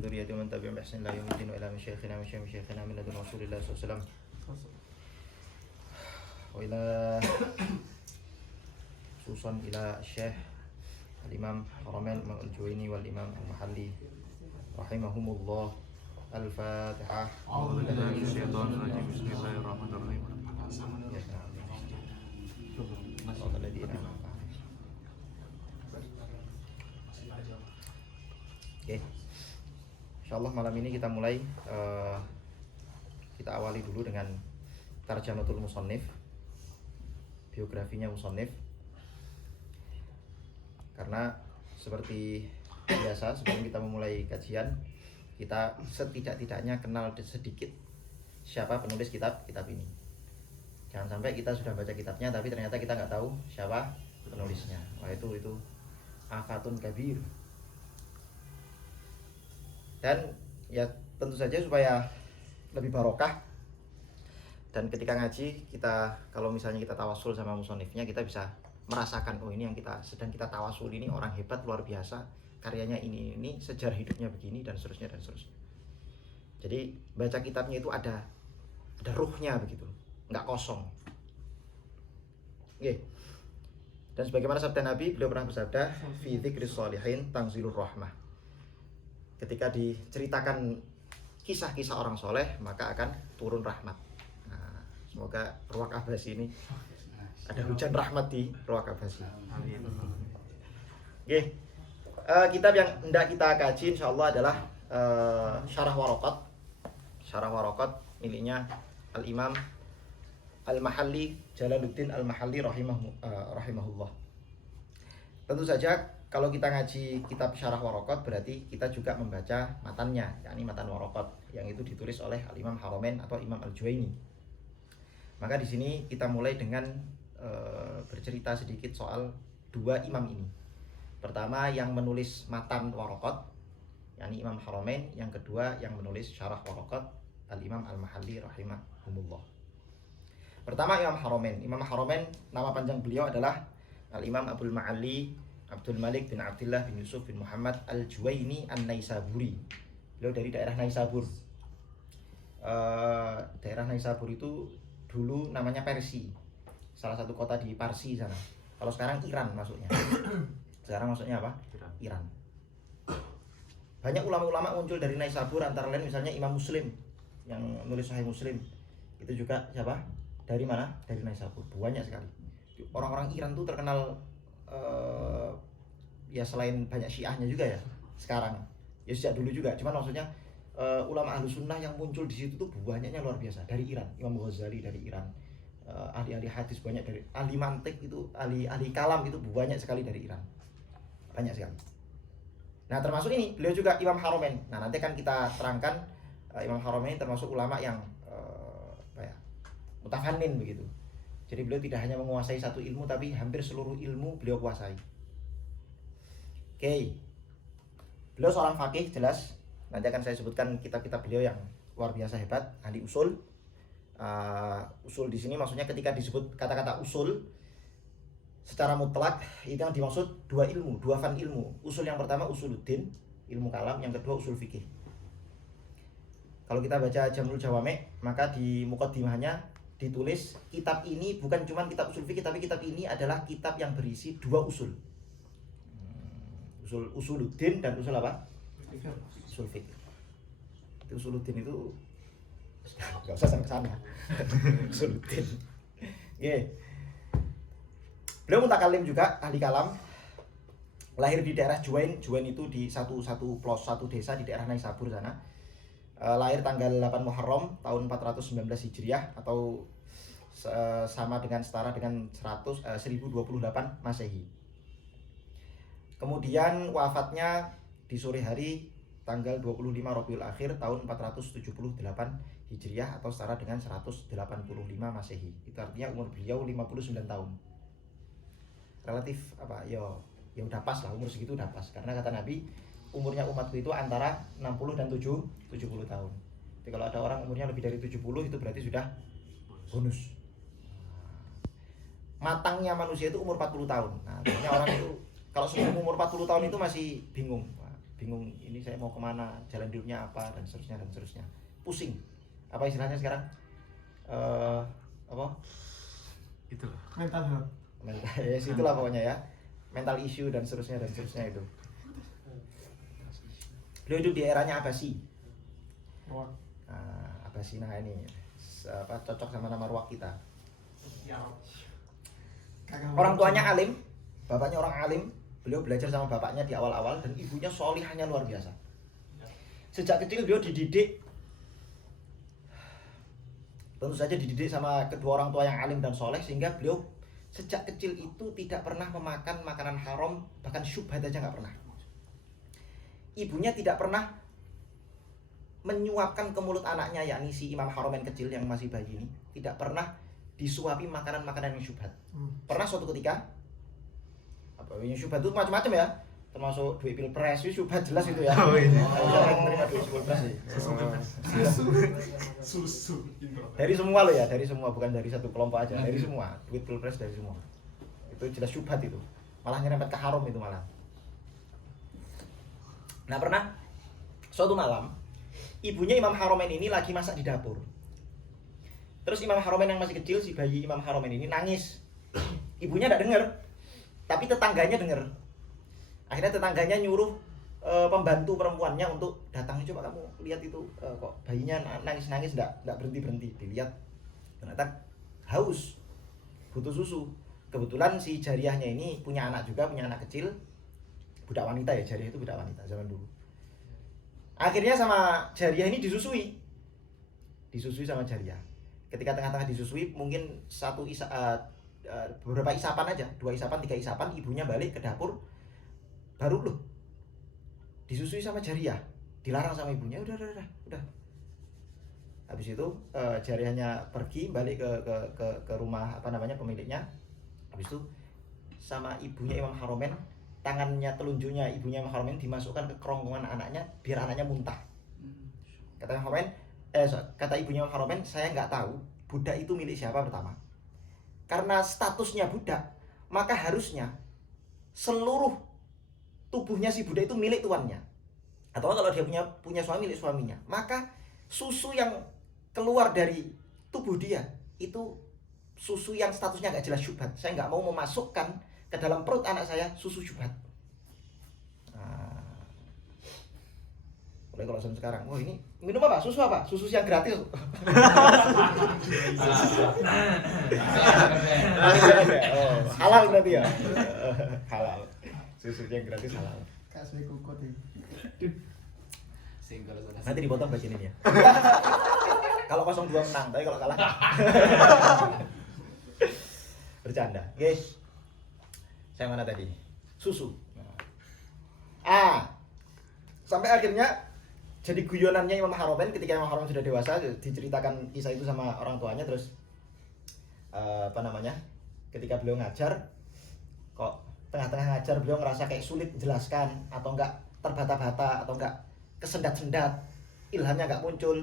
ذرية من تبعهم بإحسان لا يوم الدين وإلى مشايخنا مشايخنا من لدن رسول الله صلى الله عليه وسلم وإلى خصوصا إلى الشيخ الإمام حرمين الجويني والإمام المحلي رحمهم الله. الفاتحة. أعوذ بالله من الشيطان الرجيم. بسم الله الرحمن الرحيم. Oke, insyaallah malam ini kita mulai kita awali dulu dengan tarjamatul musannif, biografinya musannif. Karena seperti biasa sebelum kita memulai kajian, kita setidak-tidaknya kenal sedikit siapa penulis kitab ini. Jangan sampai kita sudah baca kitabnya tapi ternyata kita nggak tahu siapa penulisnya. Wah, itu afatun kabir. Dan ya tentu saja supaya lebih barokah, dan ketika ngaji kita, kalau misalnya kita tawasul sama musonifnya, kita bisa merasakan, oh ini yang sedang kita tawasul ini orang hebat, luar biasa, karyanya ini sejarah hidupnya begini, dan seterusnya. Jadi baca kitabnya itu ada ruhnya begitu, nggak kosong. Oke. Dan sebagaimana sabda Nabi, beliau pernah bersabda, fi dzikris sholihin tanzilur rahmah. Ketika diceritakan kisah-kisah orang soleh, maka akan turun rahmat. Nah, semoga Ruwaq Abasi ini ada hujan rahmat di Ruwaq Abasi. Amin. Oke. Kitab yang hendak kita kaji insyaallah adalah Syarah Waraqat. Syarah Waraqat miliknya Al-Imam Al-Mahalli, Jalaluddin Al-Mahalli rahimahullah. Tentu saja kalau kita ngaji kitab Syarah Waraqat berarti kita juga membaca matannya, yakni matan Waraqat yang itu ditulis oleh Al-Imam Haramain atau Imam Al-Juwaini. Maka di sini kita mulai dengan bercerita sedikit soal dua imam ini. Pertama yang menulis matan Waraqat, yakni Imam Haramain. Yang kedua yang menulis Syarah Waraqat, Al-Imam Al-Mahalli rahimahumullah. Pertama Imam Haramain. Imam Haramain nama panjang beliau adalah Al-Imam Abdul Ma'ali Abdul Malik bin Abdullah bin Yusuf bin Muhammad Al-Juwaini An-Naisaburi. Beliau dari daerah Naisabur. Daerah Naisabur itu dulu namanya Persia, salah satu kota di Parsi sana. Kalau sekarang Iran masuknya. Sekarang masuknya apa? Iran. Banyak ulama-ulama muncul dari Naisabur, antara lain misalnya Imam Muslim yang nulis Sahih Muslim. Itu juga siapa? Dari mana? Dari Naisabur. Banyak sekali. Orang-orang Iran tuh terkenal ya selain banyak Syiahnya juga ya sekarang, ya sejak dulu juga. Cuman maksudnya ulama ahlu sunnah yang muncul di situ tuh banyaknya luar biasa. Dari Iran, Imam Ghazali dari Iran, ahli-ahli hadis banyak dari, ahli mantik itu, ahli kalam itu banyak sekali dari Iran, banyak sekali. Nah termasuk ini beliau juga Imam Haramain. Nah nanti kan kita terangkan Imam Haramain termasuk ulama yang mutafannin begitu. Jadi beliau tidak hanya menguasai satu ilmu, tapi hampir seluruh ilmu beliau kuasai. Oke. Beliau seorang faqih jelas. Nanti akan saya sebutkan kitab-kitab beliau yang luar biasa hebat, ahli usul. Usul di sini maksudnya ketika disebut kata-kata usul secara mutlak itu yang dimaksud dua ilmu, dua fan ilmu. Usul yang pertama usuluddin, ilmu kalam, yang kedua usul fikih. Kalau kita baca Jamul Jawami', maka di muqaddimahnya ditulis kitab ini bukan cuma kitab usul fikih, tapi kitab ini adalah kitab yang berisi dua usul. Usuluddin dan usul apa? Usul fikih. Itu usuluddin itu enggak usah sampai sana. Usuluddin. Oke. Beliau mutakallim juga, ahli kalam. Lahir di daerah Juwain. Juwain itu di satu desa di daerah Naisabur sana. Lahir tanggal 8 Muharram tahun 419 Hijriah atau sama dengan setara dengan 1028 Masehi. Kemudian wafatnya di sore hari tanggal 25 Rabiul Akhir tahun 478 Hijriah atau setara dengan 185 Masehi. Itu artinya umur beliau 59 tahun. Relatif apa? Ya udah pas lah, umur segitu udah pas. Karena kata Nabi, umurnya umatku itu antara 60 dan 70 tahun. Jadi kalau ada orang umurnya lebih dari 70 itu berarti sudah bonus. Matangnya manusia itu umur 40 tahun. Nah, biasanya orang itu kalau sebelum umur 40 tahun itu masih bingung. bingung ini saya mau kemana, jalan hidupnya apa dan seterusnya, pusing. Apa istilahnya sekarang? Apa? Itulah. Mental health. Mental, ya itulah pokoknya ya, mental issue dan seterusnya itu. Beliau hidup di eranya Abbasi. Wah. Nah, Abbasi, nah ini cocok sama nama ruwak kita. Orang tuanya alim, bapaknya orang alim. Beliau belajar sama bapaknya di awal-awal dan ibunya sholihahnya luar biasa. Sejak kecil beliau dididik, tentu saja dididik sama kedua orang tua yang alim dan soleh, sehingga beliau sejak kecil itu tidak pernah memakan makanan haram, bahkan syubhat aja nggak pernah. Ibunya tidak pernah menyuapkan ke mulut anaknya, yakni si Imam Haromen kecil yang masih bayi ini, tidak pernah disuapi makanan-makanan yang syubhat. Pernah suatu ketika, apa yang syubhat itu macam-macam ya, termasuk duit pilpres, itu syubhat jelas itu ya. Oh, iya. Jangan menerima duit pilpres sih. Susu. Dari semua loh ya, dari semua, bukan dari satu kelompok aja, dari semua, duit pilpres dari semua. Itu jelas syubhat itu, malah nyerempet ke haram itu malah. Nah pernah suatu malam, ibunya Imam Haromen ini lagi masak di dapur. Terus Imam Haromen yang masih kecil, si bayi Imam Haromen ini nangis. Ibunya tidak dengar, tapi tetangganya dengar. Akhirnya tetangganya nyuruh pembantu perempuannya untuk datang, coba kamu lihat itu kok bayinya nangis-nangis tidak berhenti-berhenti. Dilihat ternyata haus, butuh susu. Kebetulan si jariyahnya ini punya anak juga, punya anak kecil, budak wanita ya, jariyah itu budak wanita zaman dulu. Akhirnya sama jariyah ini disusui sama jariyah. Ketika tengah-tengah disusui, mungkin beberapa isapan aja, 2 isapan, 3 isapan, ibunya balik ke dapur, baru loh disusui sama jariyah, dilarang sama ibunya, udah. Habis itu jariyahnya pergi balik ke rumah pemiliknya. Habis itu sama ibunya Imam Haromen, tangannya telunjuknya ibunya Imam Haromen dimasukkan ke kerongkongan anaknya biar anaknya muntah. Kata ibunya Imam Haromen, saya nggak tahu budak itu milik siapa pertama. Karena statusnya budak, maka harusnya seluruh tubuhnya si budak itu milik tuannya. Atau kalau dia punya suami, milik suaminya. Maka susu yang keluar dari tubuh dia itu susu yang statusnya nggak jelas syubhat. Saya nggak mau memasukkan ke dalam perut anak saya susu syubhat. Mulai kalau sekarang, wah ini minum apa? Susu apa? Susu yang gratis. Halal berarti ya. Halal. Susu yang gratis halal. Kasih kukut ini. Nanti dipotong bagian ini ya. Kalau 0-2 menang, tapi kalau kalah. Bercanda. Oke. Saya mana tadi? Susu. Sampai akhirnya jadi guyonannya Imam Haromen ketika Imam Haromen sudah dewasa, diceritakan kisah itu sama orang tuanya. Terus ketika beliau ngajar, kok tengah-tengah ngajar beliau ngerasa kayak sulit menjelaskan, atau enggak terbata-bata, atau enggak kesendat-sendat, ilhamnya enggak muncul,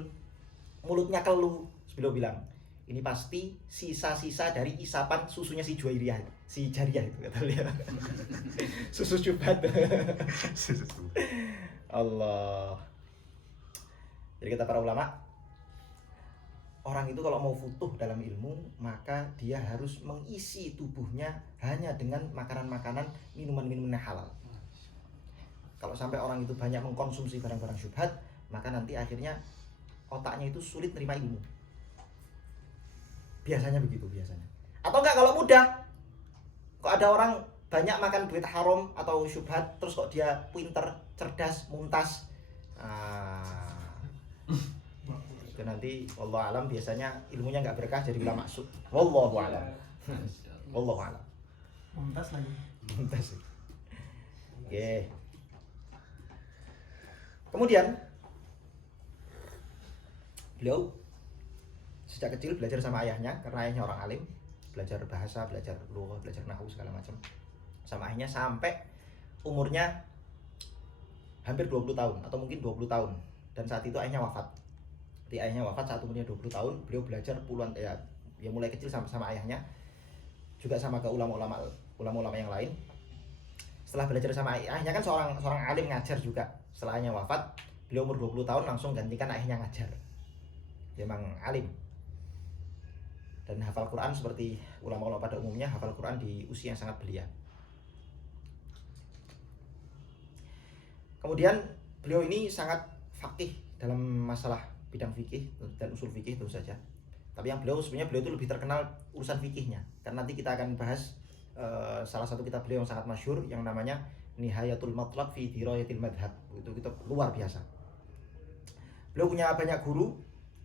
mulutnya keluh. Beliau bilang, ini pasti sisa-sisa dari isapan susunya si jariyah itu, kata beliau. Susu syubhat. Allah. Jadi kata para ulama, orang itu kalau mau futuh dalam ilmu, maka dia harus mengisi tubuhnya hanya dengan makanan-makanan, minuman-minuman yang halal. Kalau sampai orang itu banyak mengkonsumsi barang-barang syubhat, maka nanti akhirnya otaknya itu sulit menerima ilmu. Biasanya begitu, biasanya. Atau enggak kalau mudah, kok ada orang banyak makan duit haram atau syubhat, terus kok dia pinter, cerdas, muntas. Itu nanti wallahu alam, biasanya ilmunya enggak berkah, jadi ulama maksud. Wallahu alam. Wallahu alam. Muntas lagi. Muntas. Oke. Kemudian beliau sejak kecil belajar sama ayahnya, karena ayahnya orang alim, belajar bahasa, belajar lughah, belajar nahwu segala macam sama ayahnya sampai umurnya hampir 20 tahun atau mungkin 20 tahun. Dan saat itu ayahnya wafat. Jadi ayahnya wafat saat umurnya 20 tahun, beliau belajar puluhan ya mulai kecil sama ayahnya, juga sama ke ulama-ulama yang lain. Setelah belajar sama ayahnya, kan seorang alim ngajar juga, Setelahnya wafat, beliau umur 20 tahun langsung gantikan ayahnya ngajar. Dia memang alim. Dan hafal Quran seperti ulama-ulama pada umumnya, hafal Quran di usia yang sangat belia. Kemudian beliau ini sangat faqih dalam masalah bidang fikih dan usul fikih tentu saja. Tapi yang beliau itu lebih terkenal urusan fikihnya. Karena nanti kita akan bahas salah satu kitab beliau yang sangat masyhur yang namanya Nihayatul Matlaq fi Dirayatil Madhab. Itu kitab luar biasa. Beliau punya banyak guru,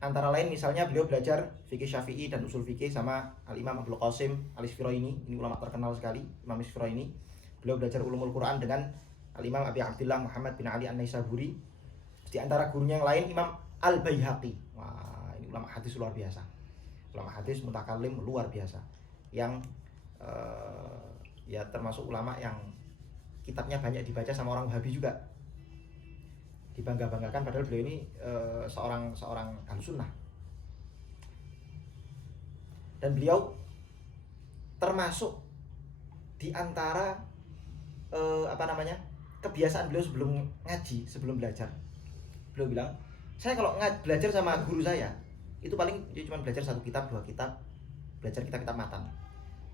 antara lain misalnya beliau belajar fikih Syafi'i dan usul fikih sama Al-Imam Abdul Qasim Al-Isfiraini. Ini ulama terkenal sekali, Imam Isfiraini. Beliau belajar ulumul Quran dengan Al-Imam Abi Abdullah Muhammad bin Ali An-Naisaburi. Di antara gurunya yang lain Imam Al-Baihaqi. Wah, ini ulama hadis luar biasa. Ulama hadis mutakallim luar biasa. Yang ya termasuk ulama yang kitabnya banyak dibaca sama orang Wahabi juga. Dibangga-banggakan padahal beliau ini seorang Ahlussunnah. Dan beliau termasuk di antara kebiasaan beliau sebelum ngaji, sebelum belajar. Beliau bilang, saya kalau belajar sama guru saya, itu paling dia cuma belajar 1 kitab, 2 kitab, belajar kitab-kitab matan.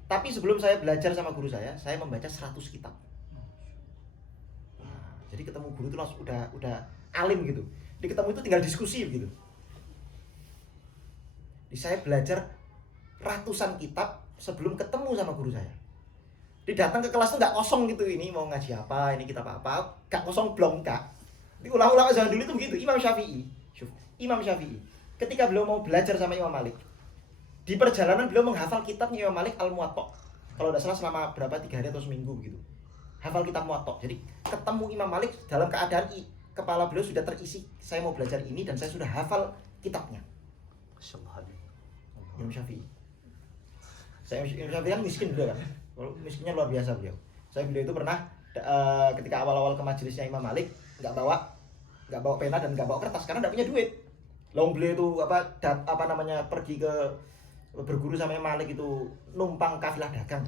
Tapi sebelum saya belajar sama guru saya membaca 100 kitab. Nah, jadi ketemu guru itu langsung udah alim gitu. Di ketemu itu tinggal diskusi gitu. Jadi saya belajar ratusan kitab sebelum ketemu sama guru saya. Dia datang ke kelas tuh nggak kosong gitu, ini mau ngaji apa, ini kitab apa, nggak kosong blong kak. Di ulama-ulama zaman dulu itu begitu. Imam Syafi'i ketika beliau mau belajar sama Imam Malik, di perjalanan beliau menghafal kitabnya Imam Malik Al-Muwatta. Kalau tidak salah selama berapa 3 hari atau seminggu begitu. Hafal kitab Muwatta. Jadi ketemu Imam Malik dalam keadaan kepala beliau sudah terisi, saya mau belajar ini dan saya sudah hafal kitabnya. Imam Syafi'i. Imam Syafi'i kan miskin beliau kan. Miskinnya luar biasa beliau. Beliau itu pernah ketika awal-awal ke majelisnya Imam Malik nggak bawa pena dan nggak bawa kertas karena nggak punya duit. Lalu beliau itu pergi ke berguru sama Imam Malik itu numpang kafilah dagang.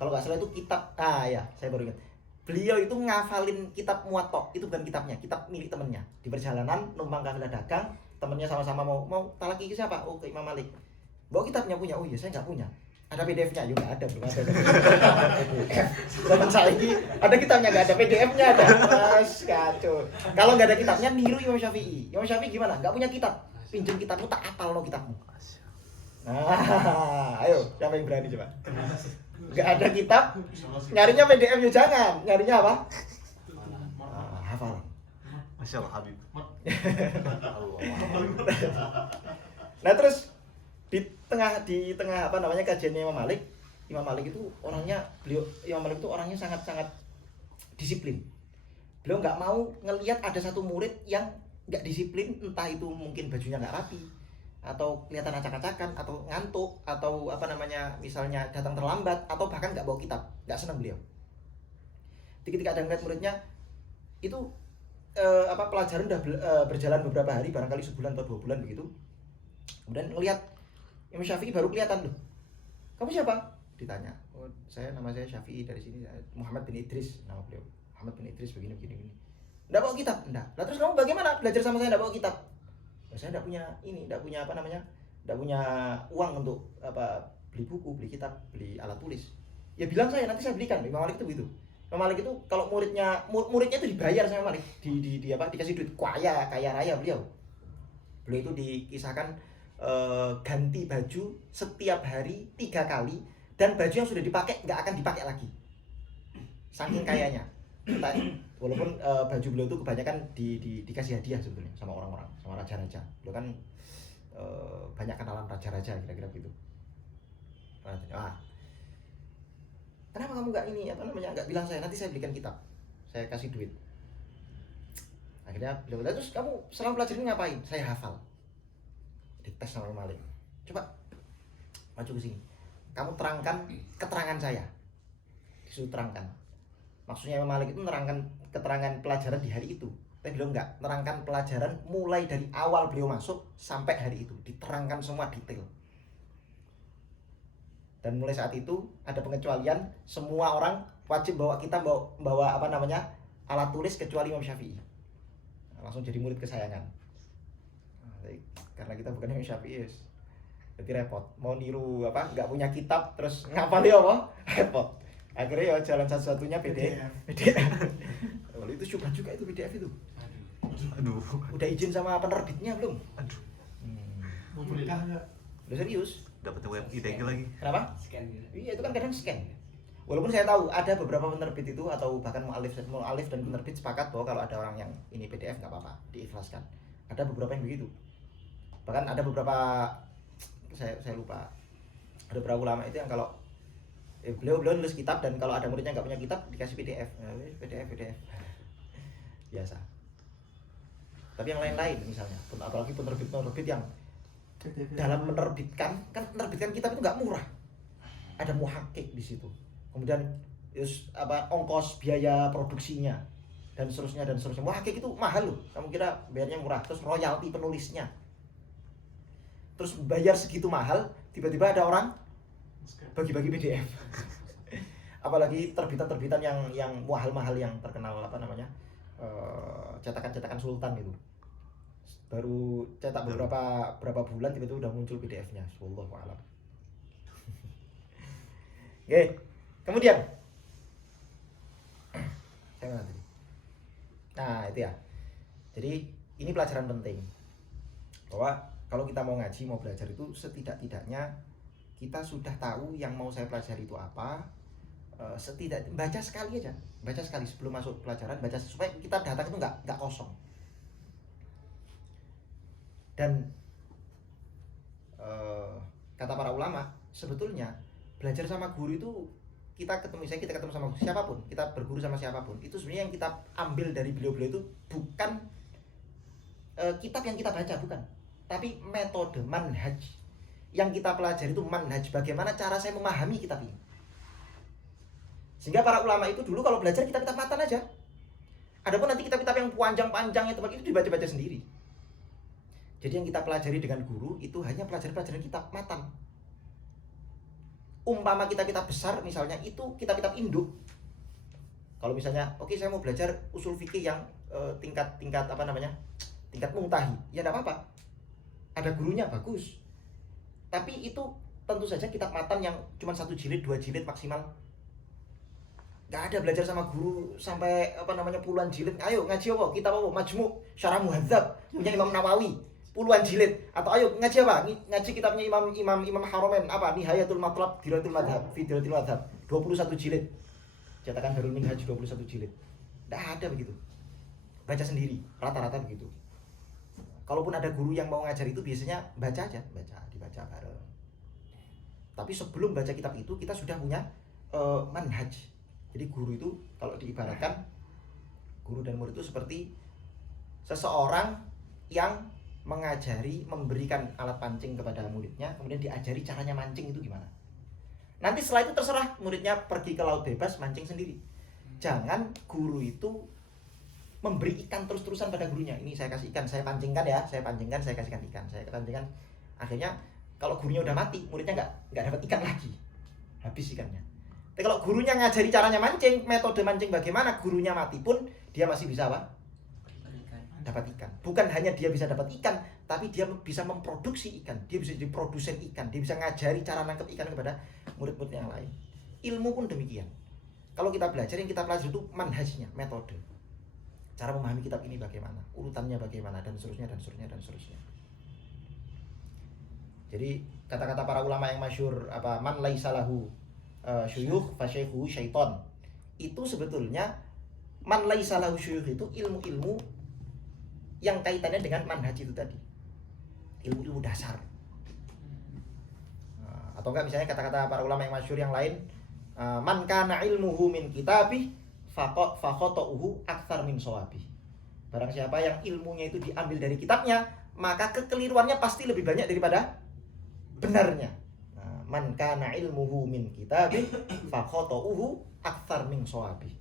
Kalau nggak salah itu kitab, saya baru ingat. Beliau itu ngafalin kitab Muwatta, itu bukan kitabnya, kitab milik temennya. Di perjalanan numpang kafilah dagang, temennya sama-sama mau talaki ke siapa? Oh, ke Imam Malik. Bawa kitabnya punya? Oh iya, saya nggak punya. Ada PDF-nya? Ya nggak ada, belum ada. PDF. Zaman saya ini ada kitabnya nggak ada, PDF-nya ada. Mas kacau. Kalau nggak ada kitabnya, niru Imam Syafi'i. Imam Syafi'i gimana? Nggak punya kitab. Pinjam kitabmu, tak apal lo kitabmu. Nah, ayo, siapa yang berani coba? Nggak ada kitab, nyarinya PDF ya jangan. Nyarinya apa? Hafal. Masya Allah Habib. Nah terus di tengah kajiannya Imam Malik itu orangnya sangat disiplin. Beliau nggak mau ngelihat ada satu murid yang nggak disiplin, entah itu mungkin bajunya nggak rapi atau kelihatan acak-acakan atau ngantuk atau misalnya datang terlambat atau bahkan nggak bawa kitab. Nggak senang beliau. Ketika ada ngeliat muridnya itu pelajaran udah berjalan beberapa hari, barangkali sebulan atau 2 bulan begitu, kemudian ngelihat Imam Syafi'i baru kelihatan, loh, kamu siapa? Ditanya. Oh, nama saya Syafi'i dari sini, Muhammad bin Idris nama beliau. Muhammad bin Idris begini. Nggak bawa kitab? Nggak. Lah terus kamu bagaimana belajar sama saya nggak bawa kitab? Nah, saya nggak punya uang untuk beli buku, beli kitab, beli alat tulis. Ya bilang saya, nanti saya belikan. Imam Malik itu begitu. Imam Malik itu kalau muridnya itu dibayar sama Malik, dikasih duit, kaya raya beliau. Beliau itu dikisahkan ganti baju setiap hari 3 kali dan baju yang sudah dipakai nggak akan dipakai lagi. Saking kayanya. Walaupun baju beliau itu kebanyakan dikasih hadiah sebetulnya sama orang-orang, sama raja-raja. Beliau kan banyak kenalan raja-raja kira-kira gitu. Kenapa kamu nggak bilang saya, nanti saya belikan kitab, saya kasih duit. Akhirnya beliau bilang, terus kamu selama belajar ini ngapain? Saya hafal. Dites sama Imam Malik. Coba maju ke sini. Kamu terangkan keterangan saya. Disuruh terangkan. Maksudnya Imam Malik itu menerangkan keterangan pelajaran di hari itu. Tapi beliau enggak, menerangkan pelajaran mulai dari awal beliau masuk sampai hari itu. Diterangkan semua detail. Dan mulai saat itu ada pengecualian, semua orang wajib bawa kitab, bawa apa namanya alat tulis kecuali Imam Syafi'i. Langsung jadi murid kesayangan. Karena kita bukan Imam Syafi'i, jadi repot. Mau niru apa? Nggak punya kitab terus ngapal ya apa? Repot. Akhirnya ya jalan satu-satunya PDF. Kalau itu syubhat juga itu PDF itu. Aduh. Udah izin sama penerbitnya belum? Aduh. Mau berkah nggak? Udah serius? Dapat web ITG lagi. Kenapa? Scan gitu. Iya itu kan kadang scan. Walaupun saya tahu ada beberapa penerbit itu atau bahkan mu'alif dan penerbit sepakat bahwa kalau ada orang yang ini PDF nggak apa-apa, diikhlaskan. Ada beberapa yang begitu. Bahkan ada beberapa saya lupa. Ada beberapa ulama itu yang kalau beliau nulis kitab dan kalau ada muridnya nggak punya kitab dikasih PDF. PDF. Biasa. Tapi yang lain-lain misalnya, apalagi penerbit yang dalam menerbitkan kitab itu nggak murah. Ada muhakkik di situ. Kemudian ongkos biaya produksinya dan seterusnya. Muhakkik itu mahal loh. Kamu kira bayarnya murah, terus royalti penulisnya. Terus bayar segitu mahal, tiba-tiba ada orang bagi-bagi PDF. Apalagi terbitan-terbitan yang mahal-mahal yang terkenal apa namanya? Cetakan-cetakan sultan itu. Baru cetak berapa bulan tiba-tiba udah muncul PDF-nya. Wallahu a'lam. Oke. Kemudian saya mana tadi? Nah, itu ya. Jadi ini pelajaran penting. Bahwa kalau kita mau ngaji, mau belajar itu setidak-tidaknya kita sudah tahu yang mau saya pelajari itu apa. Baca sekali aja. Baca sekali sebelum masuk pelajaran, baca supaya kita datang itu enggak kosong. Dan kata para ulama, sebetulnya belajar sama guru itu kita ketemu sama siapapun, kita berguru sama siapapun, itu sebenarnya yang kita ambil dari beliau-beliau itu bukan kitab yang kita baca, bukan, tapi metode manhaj yang kita pelajari itu manhaj, bagaimana cara saya memahami kitab ini. Sehingga para ulama itu dulu kalau belajar kitab-kitab matan aja. Adapun nanti kitab-kitab yang panjang-panjang itu dibaca-baca sendiri. Jadi yang kita pelajari dengan guru itu hanya pelajaran kitab matan. Umpama kitab-kitab besar misalnya itu kitab-kitab induk. Kalau misalnya, oke, saya mau belajar usul fikih yang tingkat apa namanya? Tingkat muntahi. Ya enggak apa-apa. Ada gurunya bagus. Tapi itu tentu saja kitab matan yang cuma 1 jilid, 2 jilid maksimal. Gak ada belajar sama guru sampai apa namanya puluhan jilid. Ayo ngaji apa? Kitab apa? Majmu' Syarah Muhadzab punya Imam Nawawi. Puluhan jilid. Atau ayo ngaji apa? Ngaji kitabnya Imam Haromen apa? Nihayatul Matlab Diratul Madhab fi Diratul Madhab 21 jilid. Cetakan Darul Minhaj 21 jilid. Enggak ada begitu. Baca sendiri, rata-rata begitu. Kalaupun ada guru yang mau ngajar itu biasanya dibaca bareng. Tapi sebelum baca kitab itu kita sudah punya manhaj. Jadi guru itu kalau diibaratkan guru dan murid itu seperti seseorang yang memberikan alat pancing kepada muridnya, kemudian diajari caranya mancing itu gimana. Nanti setelah itu terserah muridnya pergi ke laut bebas mancing sendiri. Jangan guru itu memberi ikan terus-terusan pada gurunya. Ini saya kasih ikan, saya pancingkan ya, saya kasihkan ikan, saya pancingkan. Akhirnya kalau gurunya udah mati, muridnya nggak dapat ikan lagi, habis ikannya. Tapi kalau gurunya ngajari caranya mancing, metode mancing bagaimana, gurunya mati pun dia masih bisa apa? Dapat ikan. Bukan hanya dia bisa dapat ikan, tapi dia bisa memproduksi ikan. Dia bisa jadi produsen ikan. Dia bisa ngajari cara nangkep ikan kepada murid-murid yang lain. Ilmu pun demikian. Kalau kita belajar, yang kita pelajari itu manhajnya, metode. Cara memahami kitab ini bagaimana, urutannya bagaimana, dan seterusnya. Jadi kata-kata para ulama yang masyhur apa man laisa lahu syuyukh fa syaikhuhu syaiton. Itu sebetulnya man laisa lahu syuyukh itu ilmu-ilmu yang kaitannya dengan manhaj itu tadi. Ilmu-ilmu dasar. Atau enggak misalnya kata-kata para ulama yang masyhur yang lain, man kana ilmuhu min kitabih fa khata'uhu aktsar min shawabih. Barang siapa yang ilmunya itu diambil dari kitabnya, maka kekeliruannya pasti lebih banyak daripada benarnya. Man kana ilmuhu min kitabih fa khata'uhu aktsar min shawabih.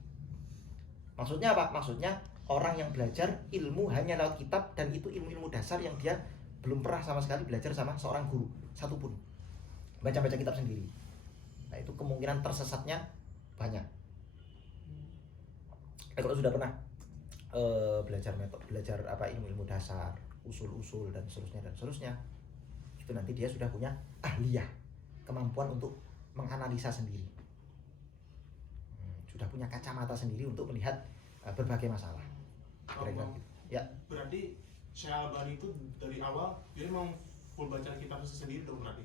Maksudnya apa? Maksudnya orang yang belajar ilmu hanya lewat kitab dan itu ilmu-ilmu dasar yang dia belum pernah sama sekali belajar sama seorang guru satupun. Baca-baca kitab sendiri. Nah, itu kemungkinan tersesatnya banyak. Kalau sudah pernah belajar apa ilmu dasar, usul-usul dan seterusnya, itu nanti dia sudah punya ahliyah, kemampuan untuk menganalisa sendiri. Sudah punya kacamata sendiri untuk melihat berbagai masalah. Kira-kira gitu. Ya. Berarti Syekh Albani itu dari awal dia memang full baca kitab sendiri dong berarti.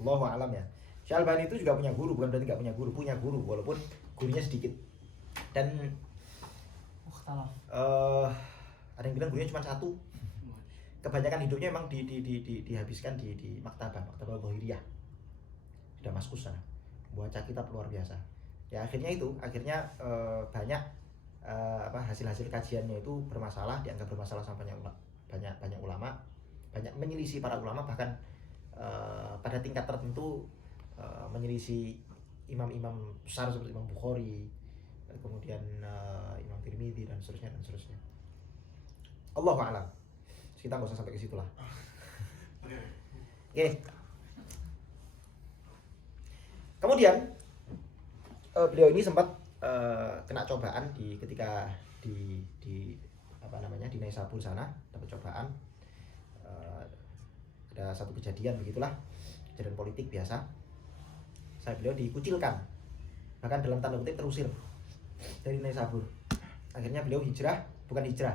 Allahu a'lam ya. Syekh Albani itu juga punya guru, bukan berarti nggak punya guru walaupun gurunya sedikit. Dan ada yang bilang gurunya cuma satu. Kebanyakan hidupnya memang dihabiskan di maktabah Zahiriyah di Damaskus sana. Baca kitab luar biasa. Ya akhirnya banyak hasil-hasil kajiannya itu bermasalah, dianggap bermasalah sama banyak ulama, banyak menyelisih para ulama, bahkan pada tingkat tertentu menyelisih imam-imam besar seperti Imam Bukhari, kemudian Imam Tirmidzi dan seterusnya. Allahu a'lam. Kita nggak usah sampai ke situ lah. Oke. Kemudian beliau ini sempat kena cobaan ketika di Naisabur sana, dapat cobaan. Ada satu kejadian begitulah, kejadian politik biasa. Beliau dikucilkan, bahkan dalam tanda kutip terusir dari Naisabur. Akhirnya beliau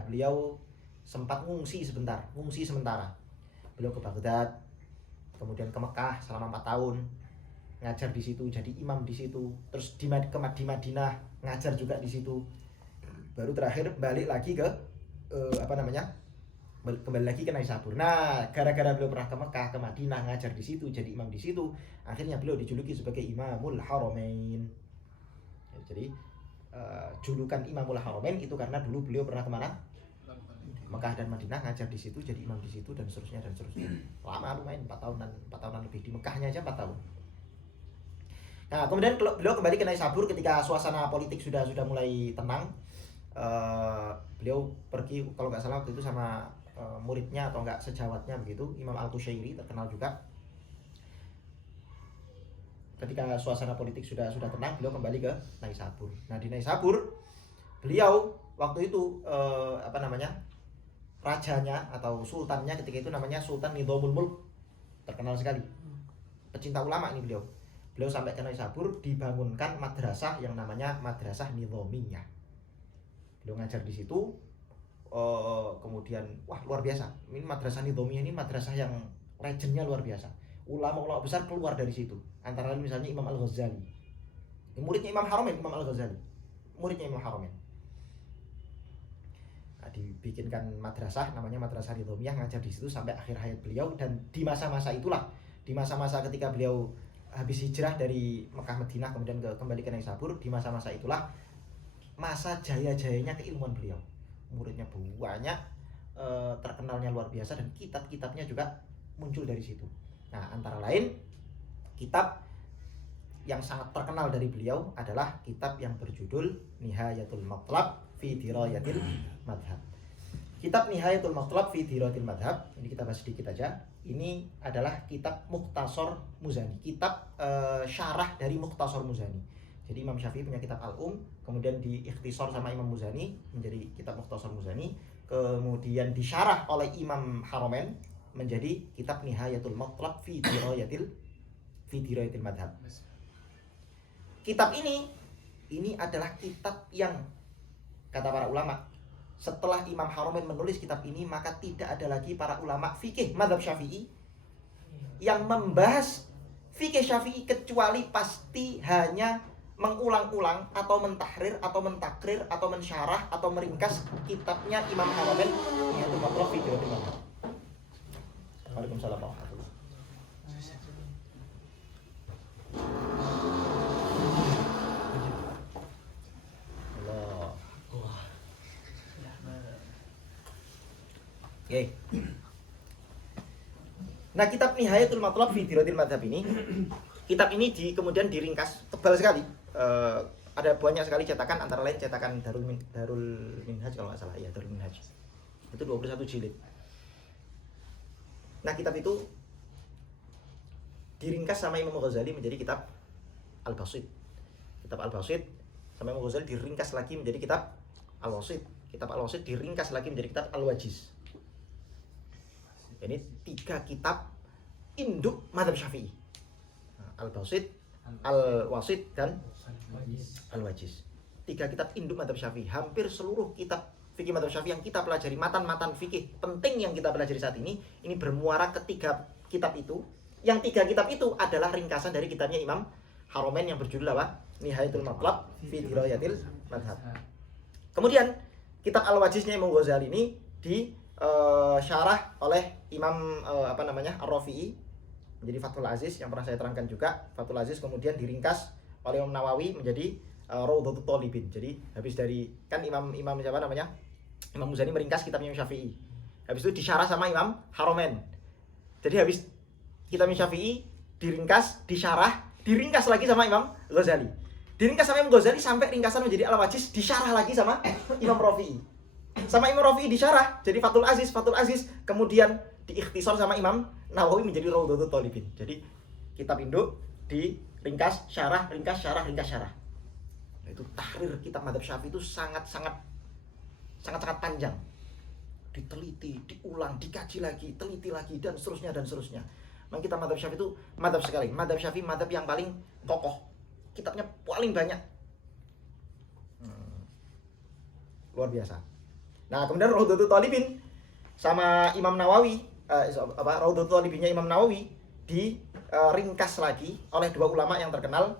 beliau sempat ngungsi sementara. Beliau ke Baghdad, kemudian ke Mekah selama 4 tahun, ngajar di situ, jadi imam di situ. Terus di Madinah ngajar juga di situ. Baru terakhir balik lagi ke kembali lagi ke Naisabur. Nah, gara-gara beliau pernah ke Mekah, ke Madinah, ngajar di situ, jadi imam di situ, akhirnya beliau dijuluki sebagai Imamul Haramain. Jadi julukan Imamul Haramain itu karena dulu beliau pernah kemana? Mekah dan Madinah, ngajar di situ, jadi imam di situ dan seterusnya. Lama lumayan 4 tahunan lebih, di Mekahnya aja 4 tahun. Nah, kemudian beliau kembali ke Naisabur ketika suasana politik sudah mulai tenang. Beliau pergi, kalau nggak salah waktu itu sama muridnya atau nggak sejawatnya begitu, Imam Al-Qushairi, terkenal juga. Ketika suasana politik sudah tenang, beliau kembali ke Naisabur. Nah, di Naisabur beliau waktu itu rajanya atau sultannya ketika itu namanya Sultan Nidhamul Mulk, terkenal sekali, pecinta ulama ini beliau. Beliau sampai ke Naisabur, dibangunkan madrasah yang namanya Madrasah Nidhamiyah. Beliau ngajar di situ, kemudian wah luar biasa. Ini Madrasah Nidhamiyah ini madrasah yang legendnya luar biasa. Ulama-ulama besar keluar dari situ. Antara lain misalnya Imam Al-Ghazali. Muridnya Imam Haramain, Imam Al-Ghazali. Muridnya Imam Haramain. Nah, dibikinkan madrasah namanya Madrasah Nidhamiyah, ngajar di situ sampai akhir hayat beliau. Dan di masa-masa itulah, di masa-masa ketika beliau habis hijrah dari Mekah Madinah kemudian kembali ke Naisabur, di masa-masa itulah masa jaya-jayanya keilmuan beliau. Muridnya banyak, terkenalnya luar biasa, dan kitab-kitabnya juga muncul dari situ. Nah, antara lain kitab yang sangat terkenal dari beliau adalah kitab yang berjudul Nihayatul Matlab fi Dirayatil Madhab. Kitab Nihayatul Matlab fi Dirayatil Madhab ini kita bahas sedikit aja. Ini adalah kitab Mukhtasar Muzani, kitab syarah dari Mukhtasar Muzani. Jadi Imam Syafi'i punya kitab Al-Um, kemudian diikhtisar sama Imam Muzani menjadi kitab Mukhtasar Muzani, kemudian disyarah oleh Imam Haramain menjadi kitab Nihayatul Matlab fi Dirayatil Madhab. Kitab ini adalah kitab yang kata para ulama, setelah Imam Haramain menulis kitab ini, maka tidak ada lagi para ulama fikih mazhab Syafi'i yang membahas fikih Syafi'i kecuali pasti hanya mengulang-ulang atau mentahrir atau mentakrir atau mensyarah atau meringkas kitabnya Imam Haramain, yaitu Matlab fi Dirayatil Madhab. Waalaikumsalam warahmatullahi Oke. Nah, kitab Nihayatul Matlab fi Dirayatil Madhab ini, kitab ini kemudian diringkas, tebal sekali. Ada banyak sekali cetakan, antara lain cetakan Darul Minhaj kalau nggak salah, ya Darul Minhaj. Itu 21 jilid. Nah, kitab itu diringkas sama Imam Ghazali menjadi kitab Al-Basit. Kitab Al-Basit sama Imam Ghazali diringkas lagi menjadi kitab Al-Wasit. Kitab Al-Wasit diringkas lagi menjadi kitab Al-Wajiz. Ini 3 kitab induk mazhab Syafi'i. Al-Wasit, Al-Wasit dan Al-Wajiz. 3 kitab induk mazhab Syafi'i. Hampir seluruh kitab fikih mazhab Syafi'i yang kita pelajari, matan-matan fikih penting yang kita pelajari saat ini bermuara ke 3 kitab itu. Yang 3 kitab itu adalah ringkasan dari kitabnya Imam Haromain yang berjudul apa? Nihayatul Matlab fi Dirayatil Madhab. Kemudian kitab Al-Wajiznya Imam Ghazali ini syarah oleh Imam Ar-Rafi'i menjadi Fathul Aziz yang pernah saya terangkan juga. Fathul Aziz kemudian diringkas oleh Imam Nawawi menjadi Rawdatul Thalibin. Jadi habis dari kan Imam siapa namanya? Imam Muzani meringkas kitabnya Imam Syafi'i. Habis itu disyarah sama Imam Haromain. Jadi habis kitab Imam Syafi'i diringkas, disyarah, diringkas lagi sama Imam Ghazali. Diringkas sama Imam Ghazali sampai ringkasan menjadi Al-Wajiz, disyarah lagi sama Imam Rafi'i. Sama Imam Rafi'i disyarah jadi Fathul Aziz, kemudian diikhtisar sama Imam Nawawi menjadi Rawdatul Thalibin. Jadi kitab induk diringkas, syarah, ringkas, syarah, ringkas, syarah. Nah, itu tahrir kitab mazhab Syafi'i itu sangat panjang. Diteliti, diulang, dikaji lagi, teliti lagi dan seterusnya. Memang kitab mazhab Syafi'i itu mazhab sekali. Mazhab Syafi'i mazhab yang paling kokoh. Kitabnya paling banyak. Luar biasa. Nah, kemudian Rawdatul Thalibin sama Imam Nawawi, Rawdatul Thalibinnya Imam Nawawi diringkas lagi oleh 2 ulama yang terkenal.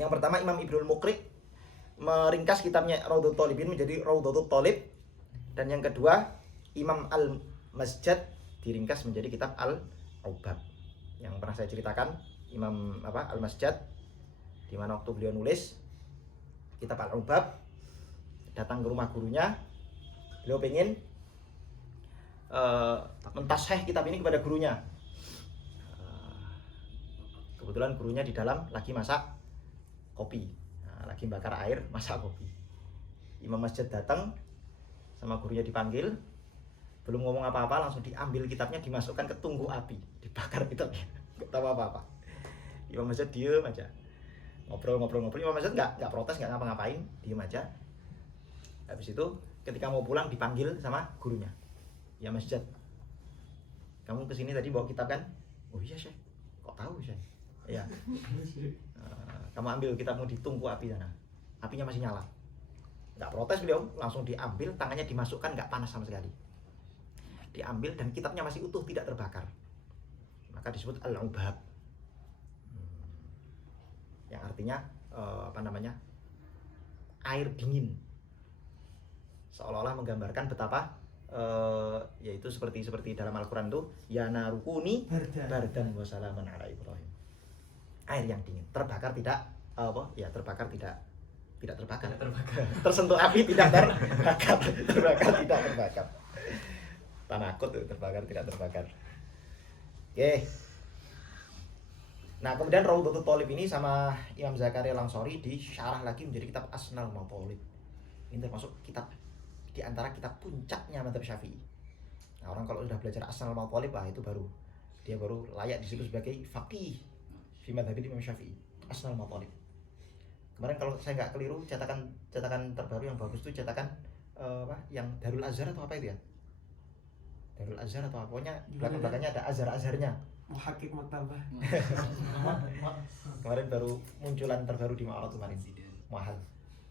Yang pertama Imam Ibnul Muqri meringkas kitabnya Rawdatul Thalibin menjadi Rawdatul Thalib, dan yang kedua Imam Al-Masjad diringkas menjadi kitab Al-Ubab. Yang pernah saya ceritakan Imam Al-Masjad, di mana waktu beliau nulis kitab Al-Ubab, datang ke rumah gurunya, beliau pengen mentasheh kitab ini kepada gurunya. Kebetulan gurunya di dalam lagi masak kopi, lagi bakar air masak kopi. Imam Masjid datang, sama gurunya dipanggil, belum ngomong apa-apa langsung diambil kitabnya, dimasukkan ke tunggu api, dibakar kitabnya, nggak tahu apa-apa. Imam Masjid diem aja, ngobrol. Imam Masjid nggak protes, nggak ngapa-ngapain, diem aja. Habis itu ketika mau pulang dipanggil sama gurunya, ya Masjid, kamu kesini tadi bawa kitab kan? Oh iya Syekh, kok tahu Syekh? Iya. Kamu ambil kitabmu di tungku api sana, apinya masih nyala. Nggak protes beliau, langsung diambil, tangannya dimasukkan, nggak panas sama sekali. Diambil dan kitabnya masih utuh, tidak terbakar. Maka disebut Al-Ubab. Yang artinya air dingin. Seolah-olah menggambarkan betapa yaitu seperti dalam Al-Qur'an tuh ya narukuni bardan wa salaman ala Ibrahim. Air yang dingin, terbakar tidak terbakar. Tersentuh api tidak terbakar. Terbakar tidak terbakar. Tanakut tuh, terbakar tidak terbakar. Oke. Nah, kemudian Rawdatul Thalib ini sama Imam Zakaria Al-Ansori disyarah lagi menjadi kitab Asnal Matalib. Ini termasuk kitab di antara kitab puncaknya mazhab Syafi'i. Nah, orang kalau sudah belajar Asnal Matalib, itu dia baru layak disebut sebagai faqih fi mazhab Imam Syafi'i. Asnal Matalib. Kemarin kalau saya nggak keliru, cetakan terbaru yang bagus itu cetakan yang Darul Azhar atau apa itu ya? Darul Azhar atau apa? Pokoknya belakang-belakangnya ada azhar-azharnya. Muhakkik Maktabah. Kemarin baru munculan terbaru di Ma'arad kemarin. Mahal.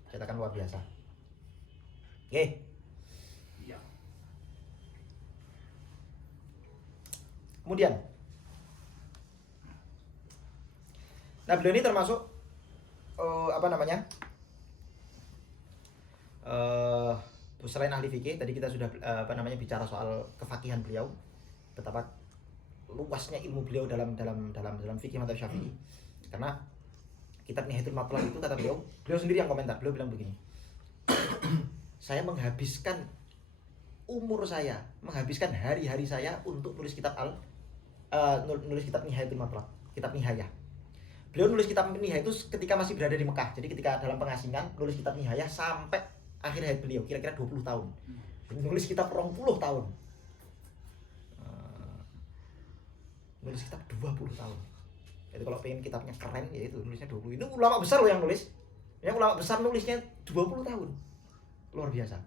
Cetakan luar biasa. Oke. Kemudian beliau ini termasuk selain ahli fikih, tadi kita sudah bicara soal kefakihan beliau, betapa luasnya ilmu beliau dalam fikih mazhab Syafi'i. Karena kitab Nihayatul Matlab itu kata beliau sendiri yang komentar, beliau bilang begini, saya menghabiskan umur saya, menghabiskan hari-hari saya untuk nulis kitab Nihayatul Matlab, kitab Nihayah. Beliau nulis kitab Nihayah itu ketika masih berada di Mekah. Jadi ketika dalam pengasingan nulis kitab Nihayah sampai akhir hayat beliau, kira-kira 20 tahun. Nulis kitab 20 tahun. Nulis kitab 20 tahun. Jadi kalau pengen kitabnya keren, ya itu nulisnya 20. Itu ulama besar loh yang nulis. Yang ulama besar nulisnya 20 tahun. Luar biasa.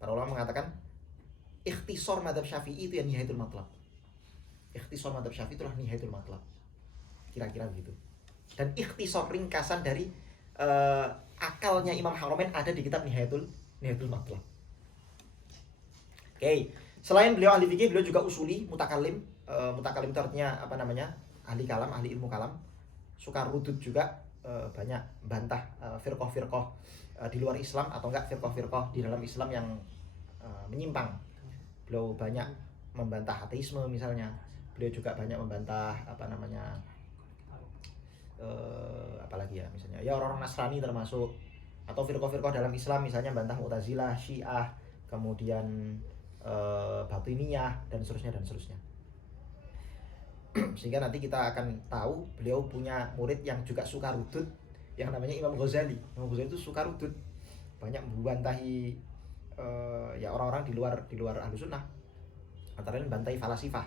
Para ulama mengatakan ikhtisar mazhab Syafi'i itu yang nihayatul matlab. Ikhtisar mazhab Syafi'i itulah nihayatul matlab. Kira-kira begitu. Dan ikhtisar ringkasan dari akalnya Imam Haramain ada di kitab Nihayatul Matlab. Oke. Selain beliau ahli fikih, beliau juga usuli, mutakalim. Mutakalim itu artinya apa namanya? Ahli kalam, ahli ilmu kalam. Suka rudud juga, banyak bantah firqah-firqah di luar Islam atau enggak firqah-firqah di dalam Islam yang menyimpang. Beliau banyak membantah ateisme misalnya. Beliau juga banyak membantah apa namanya? Apalagi ya misalnya ya orang-orang Nasrani termasuk, atau firqah-firqah dalam Islam misalnya bantah Mu'tazilah, Syiah, kemudian Batiniyah dan seterusnya. Sehingga nanti kita akan tahu beliau punya murid yang juga suka rudud yang namanya Imam Ghazali. Imam Ghazali itu suka rudud, banyak membantahi ya orang-orang di luar Ahlus Sunnah. Antara lain bantai falasifah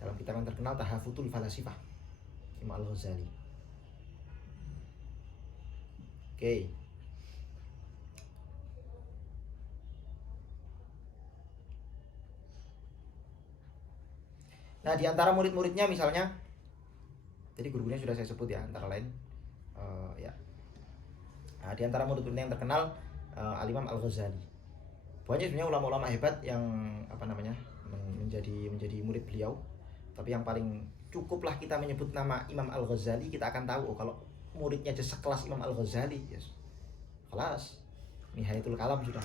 dalam kitab yang terkenal Tahafutul Falasifah Imam Al-Ghazali. Oke. Nah, di antara murid-muridnya misalnya, jadi guru-gurunya sudah saya sebut ya, antara lain ya. Nah, di antara murid-muridnya yang terkenal Al-Imam Al-Ghazali. Banyak sebenarnya ulama-ulama hebat yang apa namanya menjadi murid beliau. Tapi yang paling cukuplah kita menyebut nama Imam Al-Ghazali, kita akan tahu kalau muridnya aja sekelas Imam Al-Ghazali, yes. Kelas Nihayatul Kalam sudah.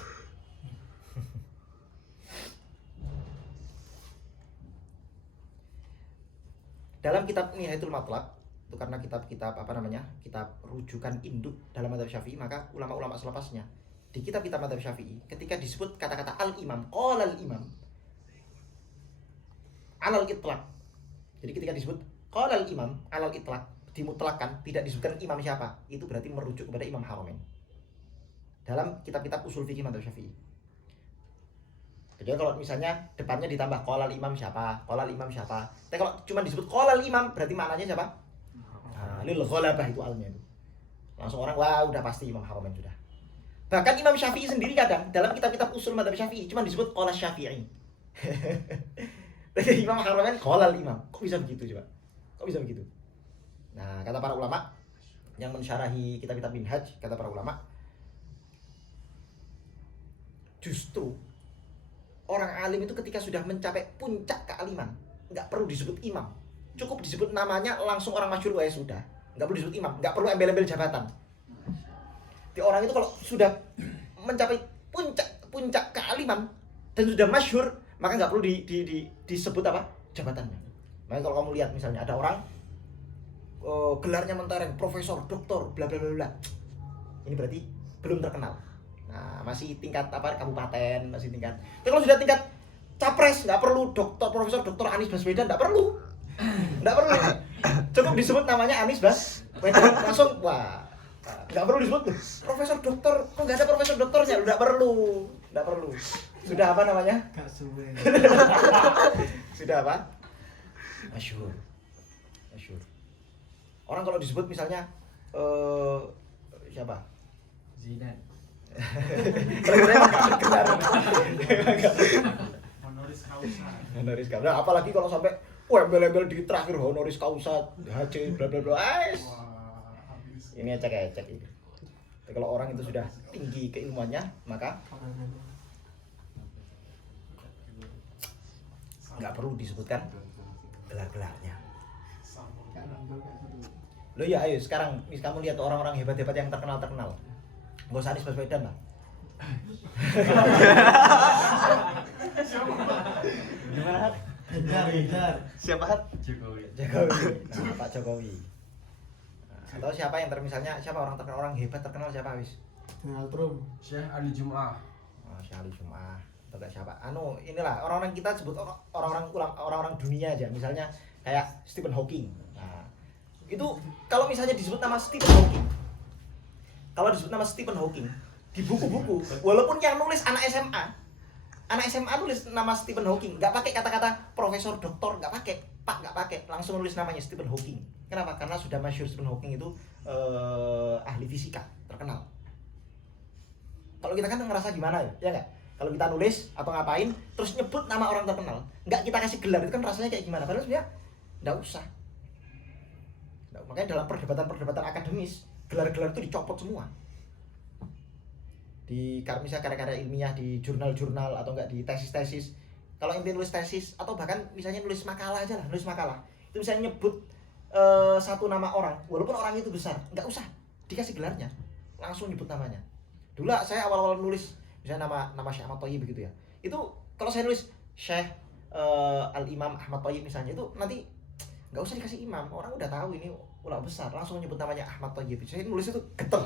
Dalam kitab Nihayatul Matlab itu karena kitab-kitab apa namanya? Kitab rujukan induk dalam mazhab Syafi'i, maka ulama-ulama selepasnya di kitab-kitab mazhab Syafi'i ketika disebut kata-kata al-imam, qala al-imam alal itlaq. Jadi ketika disebut qala al-imam alal itlaq, dimutlakan, tidak disebutkan imam siapa, itu berarti merujuk kepada Imam Haramain dalam kitab-kitab usul fikih mazhab Syafi'i. Jadi kalau misalnya depannya ditambah qala al-imam siapa, qala al-imam siapa. Tapi kalau cuma disebut qala al-imam berarti maknanya siapa? Lil ghalabah itu alnya itu. Langsung orang wah udah pasti Imam Haramain sudah. Bahkan Imam Syafi'i sendiri kadang dalam kitab-kitab usul mazhab Syafi'i cuma disebut qala Syafi'i. Jadi Imam Haramain qala al-imam. Kok bisa begitu coba? Kok bisa begitu? Nah, kata para ulama yang mensyarahi kitab-kitab Minhaj, kata para ulama, justru orang alim itu ketika sudah mencapai puncak kealiman, nggak perlu disebut imam, cukup disebut namanya langsung orang masyhur, ya sudah, nggak perlu disebut imam, nggak perlu embel-embel jabatan. Di orang itu kalau sudah mencapai puncak kealiman dan sudah masyhur, maka nggak perlu disebut apa jabatannya. Makanya kalau kamu lihat misalnya ada orang gelarnya mentereng, profesor, doktor, bla bla bla bla, ini berarti belum terkenal. Nah, masih tingkat apa kabupaten, masih tingkat. Tapi kalau sudah tingkat capres, nggak perlu dokter, profesor, dokter Anies Baswedan, nggak perlu. Cukup disebut namanya Anies Baswedan, langsung wah, nggak perlu disebut profesor dokter, kok nggak ada profesor dokternya, nggak perlu. Sudah apa namanya? Sudah apa? Masyhur. Orang kalau disebut misalnya siapa? Zidane. Honoris causa. Nah, apalagi kalau sampai embel-embel di terakhir honoris causa HC bla bla bla. Ini ecek-ecek ini. Tapi kalau orang itu sudah tinggi keilmuannya, maka nggak perlu disebutkan gelar-gelarnya. Loh ya, ayo sekarang kamu lihat orang-orang hebat-hebat yang terkenal. Nggak usah Anies Baswedan lah. Benar. Siapa? Jokowi. Nah, Pak Jokowi. Nah, atau siapa yang misalnya siapa orang terkenal, orang hebat terkenal siapa wis? Donald Trump. Syekh Ali Jum'ah. Oh, Syekh Ali Jum'ah. Atau enggak siapa? Inilah orang-orang kita sebut orang-orang dunia aja. Misalnya kayak Stephen Hawking. Nah, itu kalau misalnya disebut nama Stephen Hawking. Kalau disebut nama Stephen Hawking di buku-buku, walaupun yang nulis anak SMA nulis nama Stephen Hawking, nggak pakai kata-kata profesor, doktor, nggak pakai, pak, nggak pakai, langsung nulis namanya Stephen Hawking. Kenapa? Karena sudah masyhur Stephen Hawking itu ahli fisika terkenal. Kalau kita kan ngerasa gimana ya nggak? Kalau kita nulis atau ngapain, terus nyebut nama orang terkenal, nggak kita kasih gelar, itu kan rasanya kayak gimana? Padahal sebenarnya nggak usah. Makanya dalam perdebatan-perdebatan akademis, gelar-gelar itu dicopot semua. Di misalnya karya-karya ilmiah di jurnal-jurnal atau enggak di tesis-tesis. Kalau inti nulis tesis atau bahkan misalnya nulis makalah aja lah, nulis makalah. Itu misalnya nyebut satu nama orang, walaupun orang itu besar, nggak usah dikasih gelarnya, langsung nyebut namanya. Dulu saya awal-awal nulis misalnya nama Syekh Ahmad Thayyib begitu ya. Itu kalau saya nulis Syekh Al-Imam Ahmad Thayyib misalnya, itu nanti nggak usah dikasih imam, orang udah tahu ini ulama besar, langsung nyebut namanya Ahmad Thayyib. Saya nulis itu geter.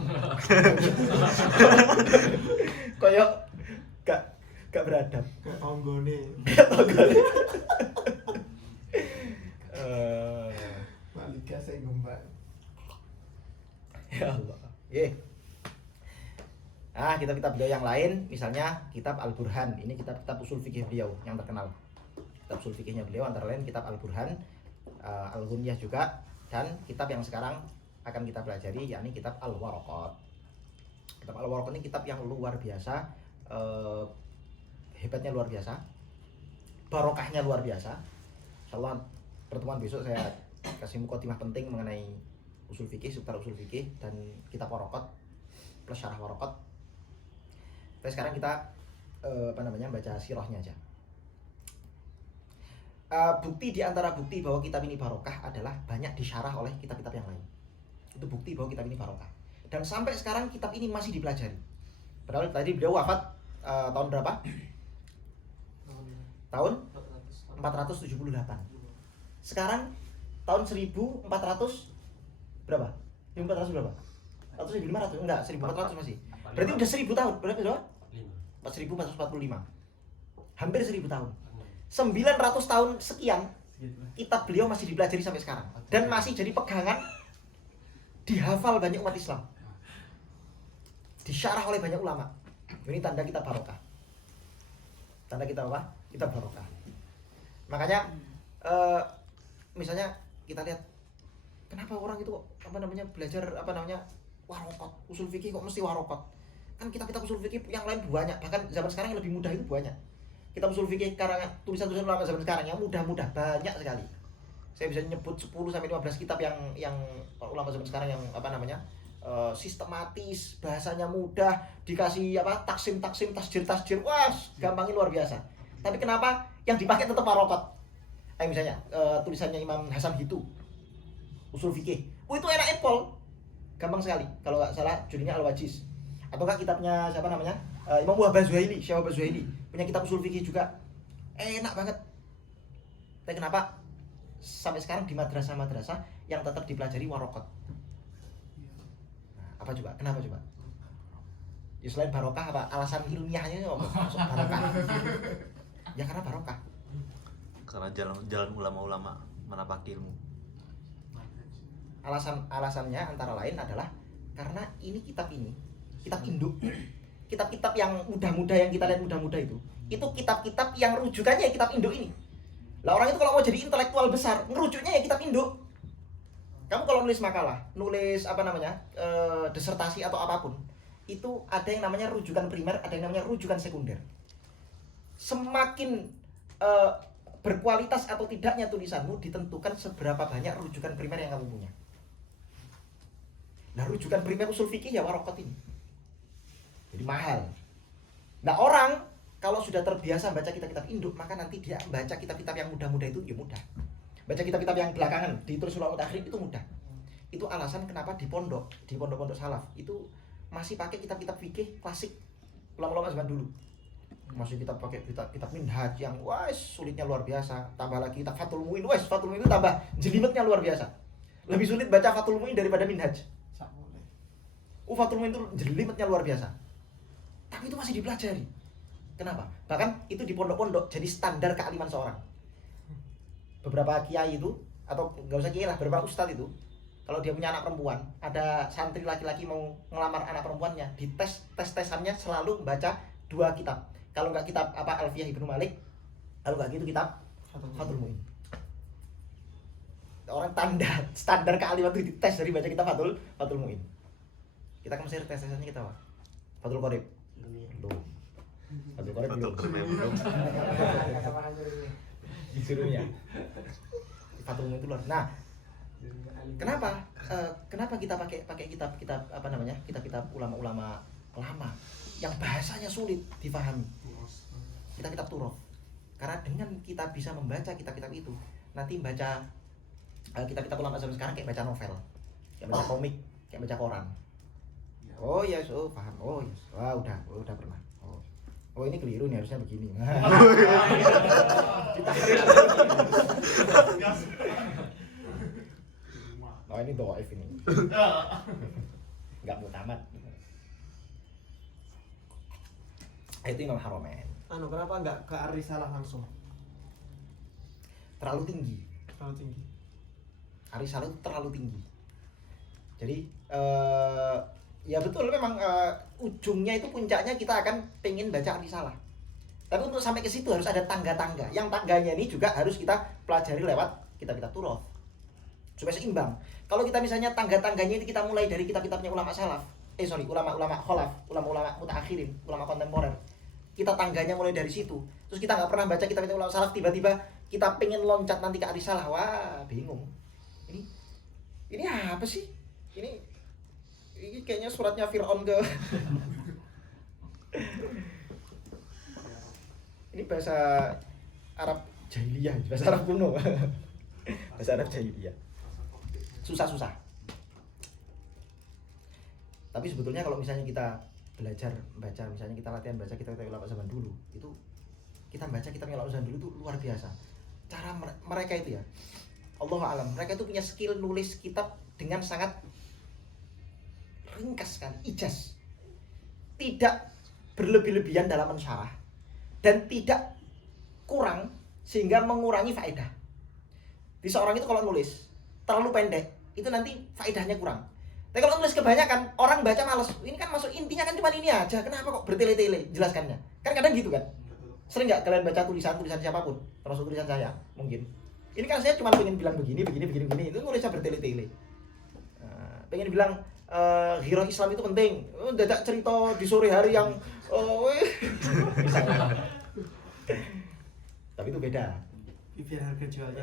Kayak gak beradab. Kayak tonggone. Malika saya gembak. Ya Allah. Kitab-kitab beliau yang lain, misalnya kitab Al-Burhan. Ini kitab-kitab usul fikih beliau yang terkenal. Kitab usul fikihnya beliau antara lain kitab Al-Burhan, Al-Ghunyah juga, dan kitab yang sekarang akan kita pelajari yakni kitab Al-Waraqat. Kitab Al-Waraqat ini kitab yang luar biasa, hebatnya luar biasa, barokahnya luar biasa. Insyaallah pertemuan besok saya kasih mukadimah penting mengenai usul fikih, seputar usul fikih dan kitab Waraqat plus syarah Waraqat. Tapi sekarang kita baca sirahnya aja. Bukti di antara bukti bahwa kitab ini barokah adalah banyak disyarah oleh kitab-kitab yang lain. Itu bukti bahwa kitab ini barokah. Dan sampai sekarang kitab ini masih dipelajari. Padahal tadi beliau wafat tahun berapa? Tahun 478. Sekarang tahun 1400 berapa? 1400 berapa? Atau 1500? Enggak, 1400 masih. Berarti udah 1000 tahun. Berapa berapa? 1445. Hampir 1000 tahun. 900 tahun sekian kitab beliau masih dipelajari sampai sekarang dan masih jadi pegangan, dihafal banyak umat Islam, disyarah oleh banyak ulama. Ini tanda kita barokah. Tanda kita apa? Kita barokah. Makanya misalnya kita lihat kenapa orang itu belajar warokot, usul fikih kok mesti warokot? Kan kitab-kitab usul fikih yang lain banyak, bahkan zaman sekarang yang lebih mudah itu banyak. Kitab usul fikih karangan tulisan-tulisan ulama zaman sekarang yang mudah-mudah banyak sekali. Saya bisa nyebut 10 sampai 15 kitab yang ulama zaman sekarang yang sistematis, bahasanya mudah, dikasih taksim, tasjir, wah, gampangnya luar biasa. Tapi kenapa yang dipakai tetap warokot? Misalnya tulisannya Imam Hasan Hitu, usul fikih. Itu enak empol. Gampang sekali. Kalau nggak salah judulnya Al-Wajiz. Atau enggak kitabnya Imam Wahab Az-Zuhaili, Syekh Wahab Az-Zuhaili, punya kitab usul fikih juga. Enak banget. Tapi kenapa sampai sekarang di madrasah-madrasah yang tetap dipelajari warokot? Nah, apa coba? Kenapa coba? Ya selain barokah apa? Alasan ilmiahnya masuk barokah. Ya karena barokah. Karena jalan ulama-ulama menapaki ilmu. Alasannya antara lain adalah karena ini kitab induk, kitab-kitab yang mudah-mudah yang kita lihat mudah-mudah itu kitab-kitab yang rujukannya ya kitab induk ini. Lah orang itu kalau mau jadi intelektual besar, ngerujuknya ya kitab induk. Kamu kalau nulis makalah, nulis disertasi atau apapun, itu ada yang namanya rujukan primer, ada yang namanya rujukan sekunder. Semakin berkualitas atau tidaknya tulisanmu ditentukan seberapa banyak rujukan primer yang kamu punya. Nah, rujukan primer usul fikih ya warokot ini. Jadi mahal. Nah, orang kalau sudah terbiasa baca kitab-kitab induk, maka nanti dia baca kitab-kitab yang mudah-mudah itu ya mudah. Baca kitab-kitab yang belakangan ditulis ulama mutakhir itu mudah. Itu alasan kenapa di pondok-pondok salaf itu masih pakai kitab-kitab fikih klasik ulama-ulama zaman dulu. Masih kita pakai kitab Minhaj yang sulitnya luar biasa. Tambah lagi kitab Fathul Muin, Fathul Muin itu tambah jelimetnya luar biasa. Lebih sulit baca Fathul Muin daripada Minhaj. Fathul Muin itu jelimetnya luar biasa. Tapi itu masih dipelajari. Kenapa? Bahkan itu di pondok-pondok jadi standar kealiman seorang. Beberapa kiai itu, atau nggak usah kiai lah, beberapa ustadz itu, kalau dia punya anak perempuan, ada santri laki-laki mau ngelamar anak perempuannya, di tes-tesannya selalu baca 2 kitab. Kalau nggak kitab Alfiyah Ibnu Malik, kalau nggak gitu kitab Fathul Muin. orang standar kealiman itu dites dari baca kitab Fathul Muin. Kita ke Mesir tes-tesannya kita Pak. Fathul Qorib. Belum. Fathul Qorib belum. Disuruhnya. Fathul Muin itu luar. Nah, kenapa? Kenapa kita pakai kitab apa namanya? Kitab ulama-ulama lama yang bahasanya sulit difahami. Kitab Turaf. Karena dengan kita bisa membaca kitab-kitab itu, nanti baca kitab-kitab ulama zaman sekarang kayak baca novel, kayak baca komik, kayak baca koran. Oh ya, yes, oh paham. Oh yes. Wah, udah pernah. Oh ini keliru nih, harusnya begini. Kita oh ini dhaif ini. Enggak mau tamat. Itu Imam Haramain. Kenapa nggak ke Ar-Risalah langsung? Terlalu tinggi. Terlalu tinggi. Ar-Risalah itu terlalu tinggi. Jadi ya betul memang ujungnya itu puncaknya kita akan pengen baca Ar-Risalah. Tapi untuk sampai ke situ harus ada tangga-tangga. Yang tangganya ini juga harus kita pelajari lewat kitab-kitab Turaf. Supaya seimbang. Kalau kita misalnya tangga-tangganya itu kita mulai dari kitab-kitabnya ulama salaf. Ulama-ulama kholaf, ulama-ulama mutaakhirin, ulama kontemporer. Kita tangganya mulai dari situ. Terus kita nggak pernah baca kitab-kitab ulama salaf, tiba-tiba kita pengen loncat nanti ke Ar-Risalah. Wah, bingung. Ini apa sih? Ini kayaknya suratnya Fir'aun ke ini bahasa Arab jahiliyah, bahasa Arab kuno. Bahasa Arab jahiliyah. Susah-susah. Tapi sebetulnya kalau misalnya kita belajar baca, misalnya kita latihan baca kitab-kitab ulama zaman dulu, itu kita baca kitab ulama zaman dulu itu luar biasa. Cara mereka itu ya, Allahu a'lam, mereka itu punya skill nulis kitab dengan sangat ringkas sekali, ijaz. Tidak berlebih-lebihan dalam mensyarah dan tidak kurang sehingga mengurangi faedah. Di seorang itu kalau nulis terlalu pendek, itu nanti faedahnya kurang. Tapi kalau nulis kebanyakan, orang baca males. Ini kan masuk intinya kan cuma ini aja. Kenapa kok bertele-tele jelaskannya? Kan kadang gitu kan. Sering nggak kalian baca tulisan siapapun, termasuk tulisan saya mungkin. Ini kan saya cuma pengen bilang begini. Itu nulisnya bertele-tele. Pengen bilang hero Islam itu penting. Dadak cerita di sore hari yang misalnya. Tapi itu beda. Biar harga jualnya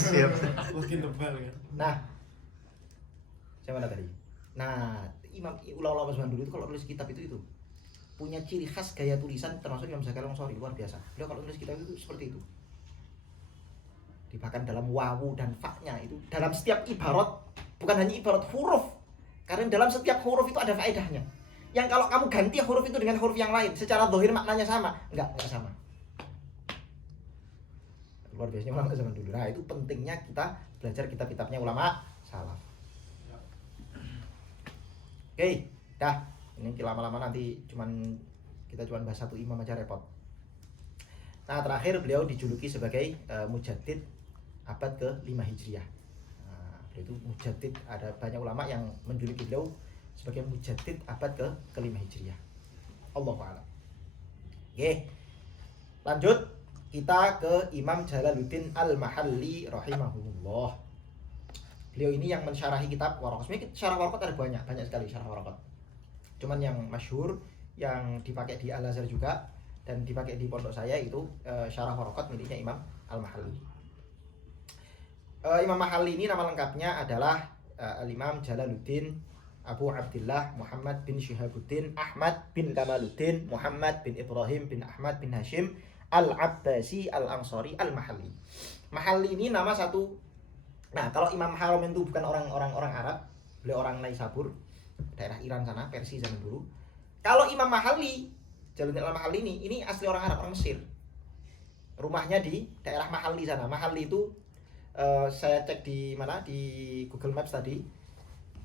Siap. makin tebal kan. Nah, saya mana tadi? Nah, ulama zaman dulu itu kalau nulis kitab itu punya ciri khas gaya tulisan, termasuk Imam Zakaria Al-Ansari, luar biasa. Beliau kalau nulis kitab itu seperti itu. Bahkan dalam wawu dan fa-nya itu, dalam setiap ibarat, bukan hanya ibarat huruf, karena dalam setiap huruf itu ada faedahnya. Yang kalau kamu ganti huruf itu dengan huruf yang lain, secara zahir maknanya sama, enggak sama. Luar biasanya ulama zaman dulu. Nah, itu pentingnya kita belajar kitab-kitabnya ulama salaf. Oke, dah. Ini lama-lama nanti kita cuman bahas satu imam aja repot. Nah, terakhir beliau dijuluki sebagai mujaddid abad ke-5 Hijriah. Nah, beliau itu mujaddid, ada banyak ulama yang menjuluki beliau sebagai mujaddid abad ke-5 Hijriah. Allahu a'lam. Oke. Lanjut kita ke Imam Jalaluddin Al-Mahalli rahimahullah. Beliau ini yang mensyarahi kitab Waraqat. Sebenarnya syarah Waraqat ada banyak sekali syarah Waraqat. Cuman yang masyhur yang dipakai di Al-Azhar juga dan dipakai di pondok saya itu syarah Waraqat miliknya Imam Al-Mahalli. Imam Mahalli ini nama lengkapnya adalah Al-Imam Jalaluddin Abu Abdullah Muhammad bin Syihabuddin Ahmad bin Kamaluddin Muhammad bin Ibrahim bin Ahmad bin Hashim Al-Abbasi Al-Ansari Al-Mahalli. Mahalli ini nama satu. Nah, kalau Imam Haramain itu bukan orang Arab, beliau orang Naisabur, daerah Iran sana, Persia zaman dulu. Kalau Imam Mahalli, Jalaluddin Al-Mahalli ini asli orang Arab, orang Mesir. Rumahnya di daerah Mahalli sana. Mahalli itu saya cek di mana di Google Maps tadi.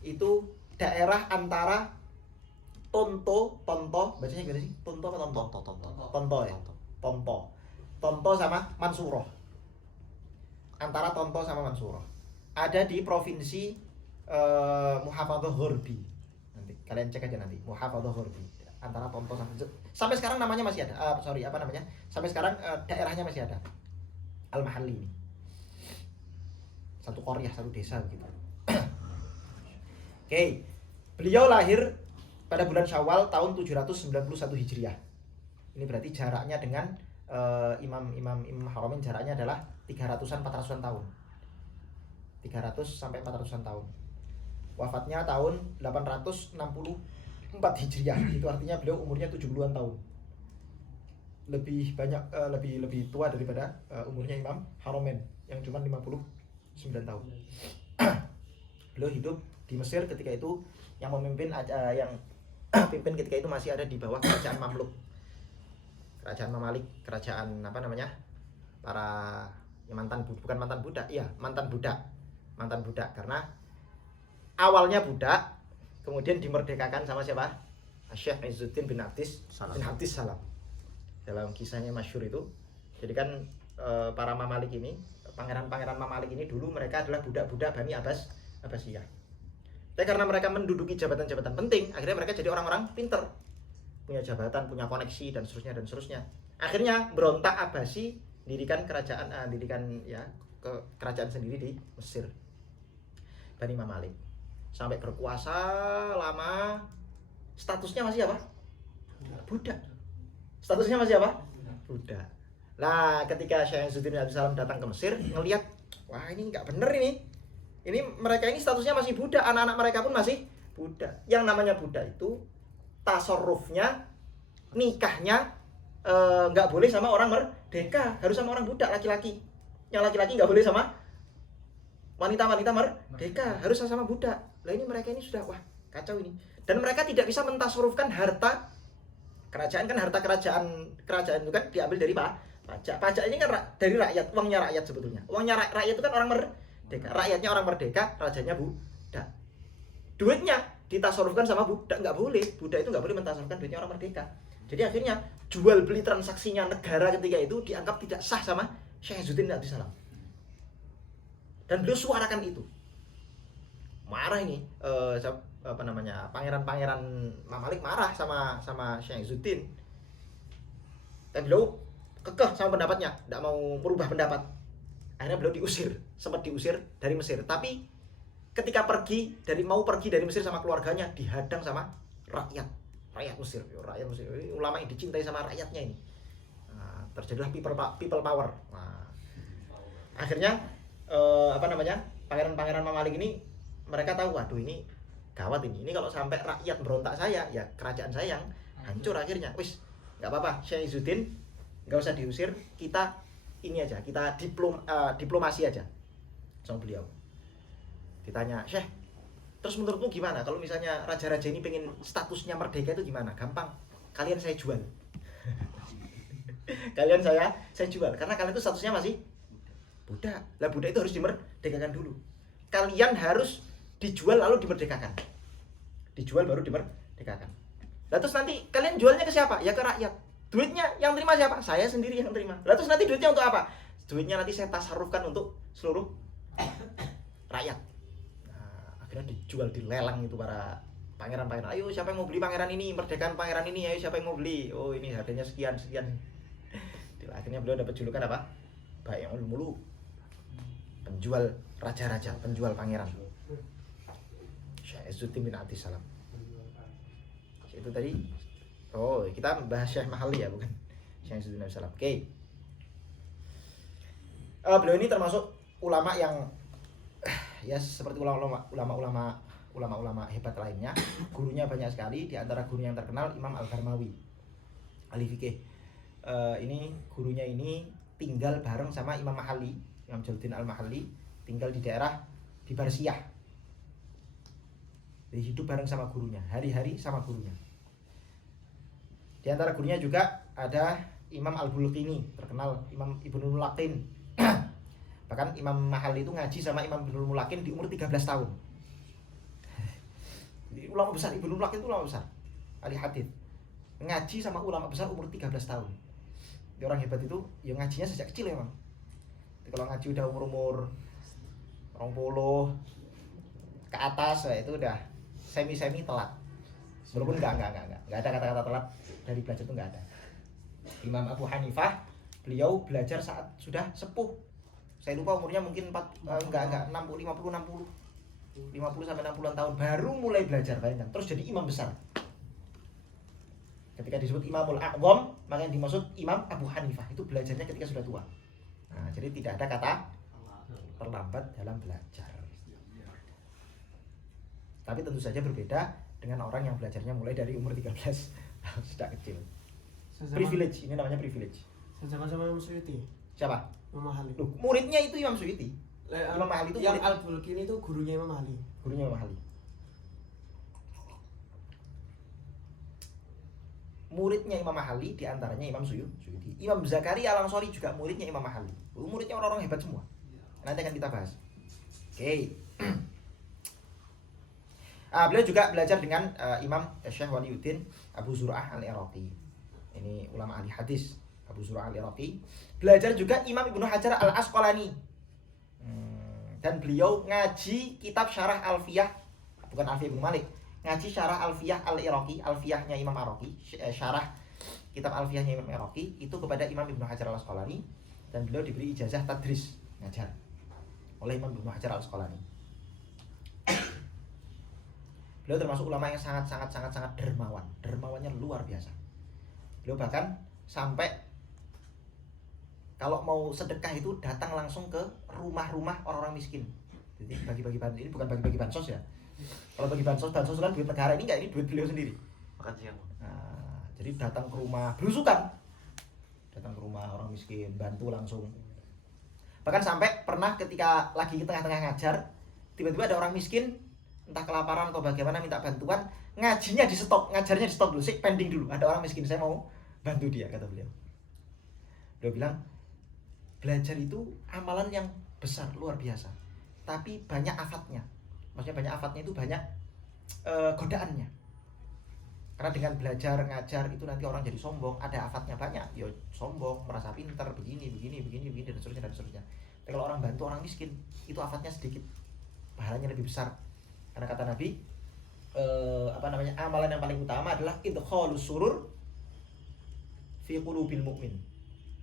Itu daerah antara Tonto, bacanya gimana sih? Tonto apa Tonto? Tonto ya. Tonto sama Mansuroh. Antara Tonto sama Mansuroh. Ada di provinsi Muhafadzah Ghorbi. Nanti kalian cek aja nanti Muhafadzah Ghorbi. Antara Tonto sampai sekarang namanya masih ada. Sampai sekarang daerahnya masih ada. Al-Mahalli ini. satu qaryah, satu desa gitu. Oke. Beliau lahir pada bulan Syawal tahun 791 Hijriah. Ini berarti jaraknya dengan Imam Haramain jaraknya adalah 300-an 400-an tahun. 300 sampai 400-an tahun. Wafatnya tahun 864 Hijriah. Itu artinya beliau umurnya 70-an tahun. Lebih banyak lebih tua daripada umurnya Imam Haramain yang cuma 59 tahun. Beliau hidup di Mesir ketika itu, yang memimpin yang pimpin ketika itu masih ada di bawah kerajaan Mamluk. Kerajaan Mamalik, kerajaan apa namanya? Para ya bukan mantan budak, iya, mantan budak. Mantan budak karena awalnya budak, kemudian dimerdekakan sama siapa? Syekh Izzuddin bin Abdis Salam. Dalam kisahnya masyhur itu. Jadi kan para Mamalik ini, pangeran-pangeran Mamalik ini dulu mereka adalah budak-budak Bani Abbasiyah. Tapi karena mereka menduduki jabatan-jabatan penting, akhirnya mereka jadi orang-orang pinter, punya jabatan, punya koneksi dan seterusnya. Akhirnya berontak Abbasi, dirikan kerajaan sendiri di Mesir. Bani Mamalik sampai berkuasa lama, statusnya masih apa? Budak. Statusnya masih apa? Budak. Nah, ketika Syekh Izzuddin bin Abdus Salam datang ke Mesir, ngelihat, wah ini nggak bener ini. Ini mereka ini statusnya masih budak, anak-anak mereka pun masih budak. Yang namanya budak itu tasarrufnya, nikahnya nggak boleh sama orang merdeka, harus sama orang budak laki-laki. Yang laki-laki nggak boleh sama wanita-wanita merdeka, harus sama budak. Lah ini mereka ini sudah wah kacau ini. Dan mereka tidak bisa mentasarrufkan harta kerajaan, kan harta kerajaan itu kan diambil dari pajak. Pajak ini kan dari rakyat, uangnya rakyat sebetulnya. Uangnya rakyat itu kan orang merdeka. Rakyatnya orang merdeka, rajanya budak. Duitnya ditasarrufkan sama budak, nggak boleh. Budak itu nggak boleh mentasarrufkan duitnya orang merdeka. Jadi akhirnya jual beli transaksinya negara ketika itu dianggap tidak sah sama Syekh Izzuddin bin Abdus Salam. Dan beliau suarakan itu. Marah ini pangeran-pangeran Mamalik marah sama Syekh Izzuddin. Dan beliau kekeh sama pendapatnya, tidak mau merubah pendapat. Akhirnya beliau sempat diusir dari Mesir. Tapi ketika mau pergi dari Mesir sama keluarganya, dihadang sama rakyat Mesir. Rakyat Mesir, ulama yang dicintai sama rakyatnya ini. Nah, terjadilah people power. Nah, akhirnya pangeran-pangeran Mamalik ini mereka tahu, waduh ini gawat ini kalau sampai rakyat berontak saya, ya kerajaan saya yang hancur akhirnya. Wis, nggak apa-apa, Syekh Izzuddin nggak usah diusir, kita ini aja, kita diplomasi aja sama beliau. Ditanya, Syekh, terus menurutmu gimana kalau misalnya raja-raja ini pengen statusnya merdeka itu gimana? Gampang, kalian saya jual. Kalian saya jual, karena kalian itu statusnya masih budak. Lah budak itu harus dimerdekakan dulu. Kalian harus dijual lalu dimerdekakan. Dijual baru dimerdekakan. Lah terus nanti kalian jualnya ke siapa? Ya ke rakyat. Duitnya yang terima siapa? Saya sendiri yang terima. Lah terus nanti duitnya untuk apa? Duitnya nanti saya tasarrufkan untuk seluruh rakyat. Nah, akhirnya dijual, dilelang itu para pangeran-pangeran. Ayo siapa yang mau beli pangeran ini? Merdekakan pangeran ini. Ayo siapa yang mau beli? Oh ini harganya sekian. Akhirnya beliau dapat julukan apa? Bai'ul Muluk. Penjual raja-raja, penjual pangeran. Syekh Izzuddin bin Abdus Salam. Itu tadi. Oh, kita bahas Syekh Mahalli ya, bukan Syekh Izzuddin bin Abdus Salam. Oke. Beliau ini termasuk ulama yang ya seperti ulama-ulama hebat lainnya. Gurunya banyak sekali. Di antara guru yang terkenal Imam Al-Gharmawi, ahli fikih. Ini gurunya ini tinggal bareng sama Imam Mahalli, Imam Jalaluddin Al-Mahalli, tinggal di daerah di Barsiyah. Jadi hidup bareng sama gurunya, hari-hari sama gurunya. Di antara gurunya juga ada Imam Al-Bulqini, terkenal Imam Ibnul Mulakin. Bahkan Imam Mahalli itu ngaji sama Imam Ibnul Mulakin di umur 13 tahun. Ulama besar, Ibnul Mulakin itu ulama besar, ahli hadits. Ngaji sama ulama besar umur 13 tahun. Dia orang hebat itu, ya ngajinya sejak kecil emang. Kalau ngaji udah umur 20 ke atas, itu udah semi telat. Walaupun enggak ada kata-kata telat dari belajar itu enggak ada. Imam Abu Hanifah, beliau belajar saat sudah sepuh Saya lupa umurnya mungkin 60 sampai 60-an tahun baru mulai belajar, bayangkan. Terus jadi imam besar. Ketika disebut Imamul A'zam, maka yang dimaksud Imam Abu Hanifah itu belajarnya ketika sudah tua. Nah, jadi tidak ada kata terlambat dalam belajar. Tapi tentu saja berbeda dengan orang yang belajarnya mulai dari umur 13 sudah kecil. Privilege, ini namanya privilege. Sama sama Imam Suyuti. Siapa? Imam Mahali. Loh, muridnya itu Imam Suyuti. Imam Mahali itu yang murid. Al-Bulkin itu gurunya Imam Mahali. Gurunya Imam Mahali. Muridnya Imam Mahali diantaranya Imam Suyuti. Imam Zakaria Al-Ansari juga muridnya Imam Mahali. Muridnya orang-orang hebat semua. Nanti akan kita bahas. Oke. Beliau juga belajar dengan Imam Syekh Waliuddin Abu Zur'ah Al-Iraqi. Ini ulama ahli hadis, Abu Zur'ah Al-Iraqi. Belajar juga Imam Ibnu Hajar Al-Asqalani. Dan beliau ngaji kitab Syarah Alfiyah, bukan Alfiyah Ibnu Malik, ngaji Syarah Alfiyah Al-Iraqi, Alfiyahnya Imam Iraqi, Syarah kitab Alfiyahnya Imam Iraqi itu kepada Imam Ibnu Hajar Al-Asqalani, dan beliau diberi ijazah tadris, ngajar oleh Imam Ibnu Hajar Al-Asqalani. Beliau termasuk ulama yang sangat dermawan. Dermawannya luar biasa. Beliau bahkan sampai kalau mau sedekah itu datang langsung ke rumah-rumah orang-orang miskin. Jadi bagi-bagi bansos, ini bukan bagi-bagi bansos ya. Kalau bagi bansos kan duit negara, ini enggak, ini duit beliau sendiri. Makan siang. Nah, jadi datang ke rumah, belusukan. Datang ke rumah orang miskin, bantu langsung. Bahkan sampai pernah ketika lagi di tengah-tengah ngajar, tiba-tiba ada orang miskin, entah kelaparan atau bagaimana, minta bantuan, ngajinya di stop, ngajarnya di stop dulu, sih pending dulu. Ada orang miskin, saya mau bantu dia, kata beliau. Beliau bilang, belajar itu amalan yang besar, luar biasa. Tapi banyak afatnya. Maksudnya banyak afatnya itu banyak godaannya. Karena dengan belajar, ngajar itu nanti orang jadi sombong, ada afatnya banyak. Ya sombong, merasa pintar, begini, dan seterusnya. Tapi kalau orang bantu orang miskin, itu afatnya sedikit, pahalanya lebih besar. Karena kata Nabi, amalan yang paling utama adalah idkhalus surur fi qulubil mu'min.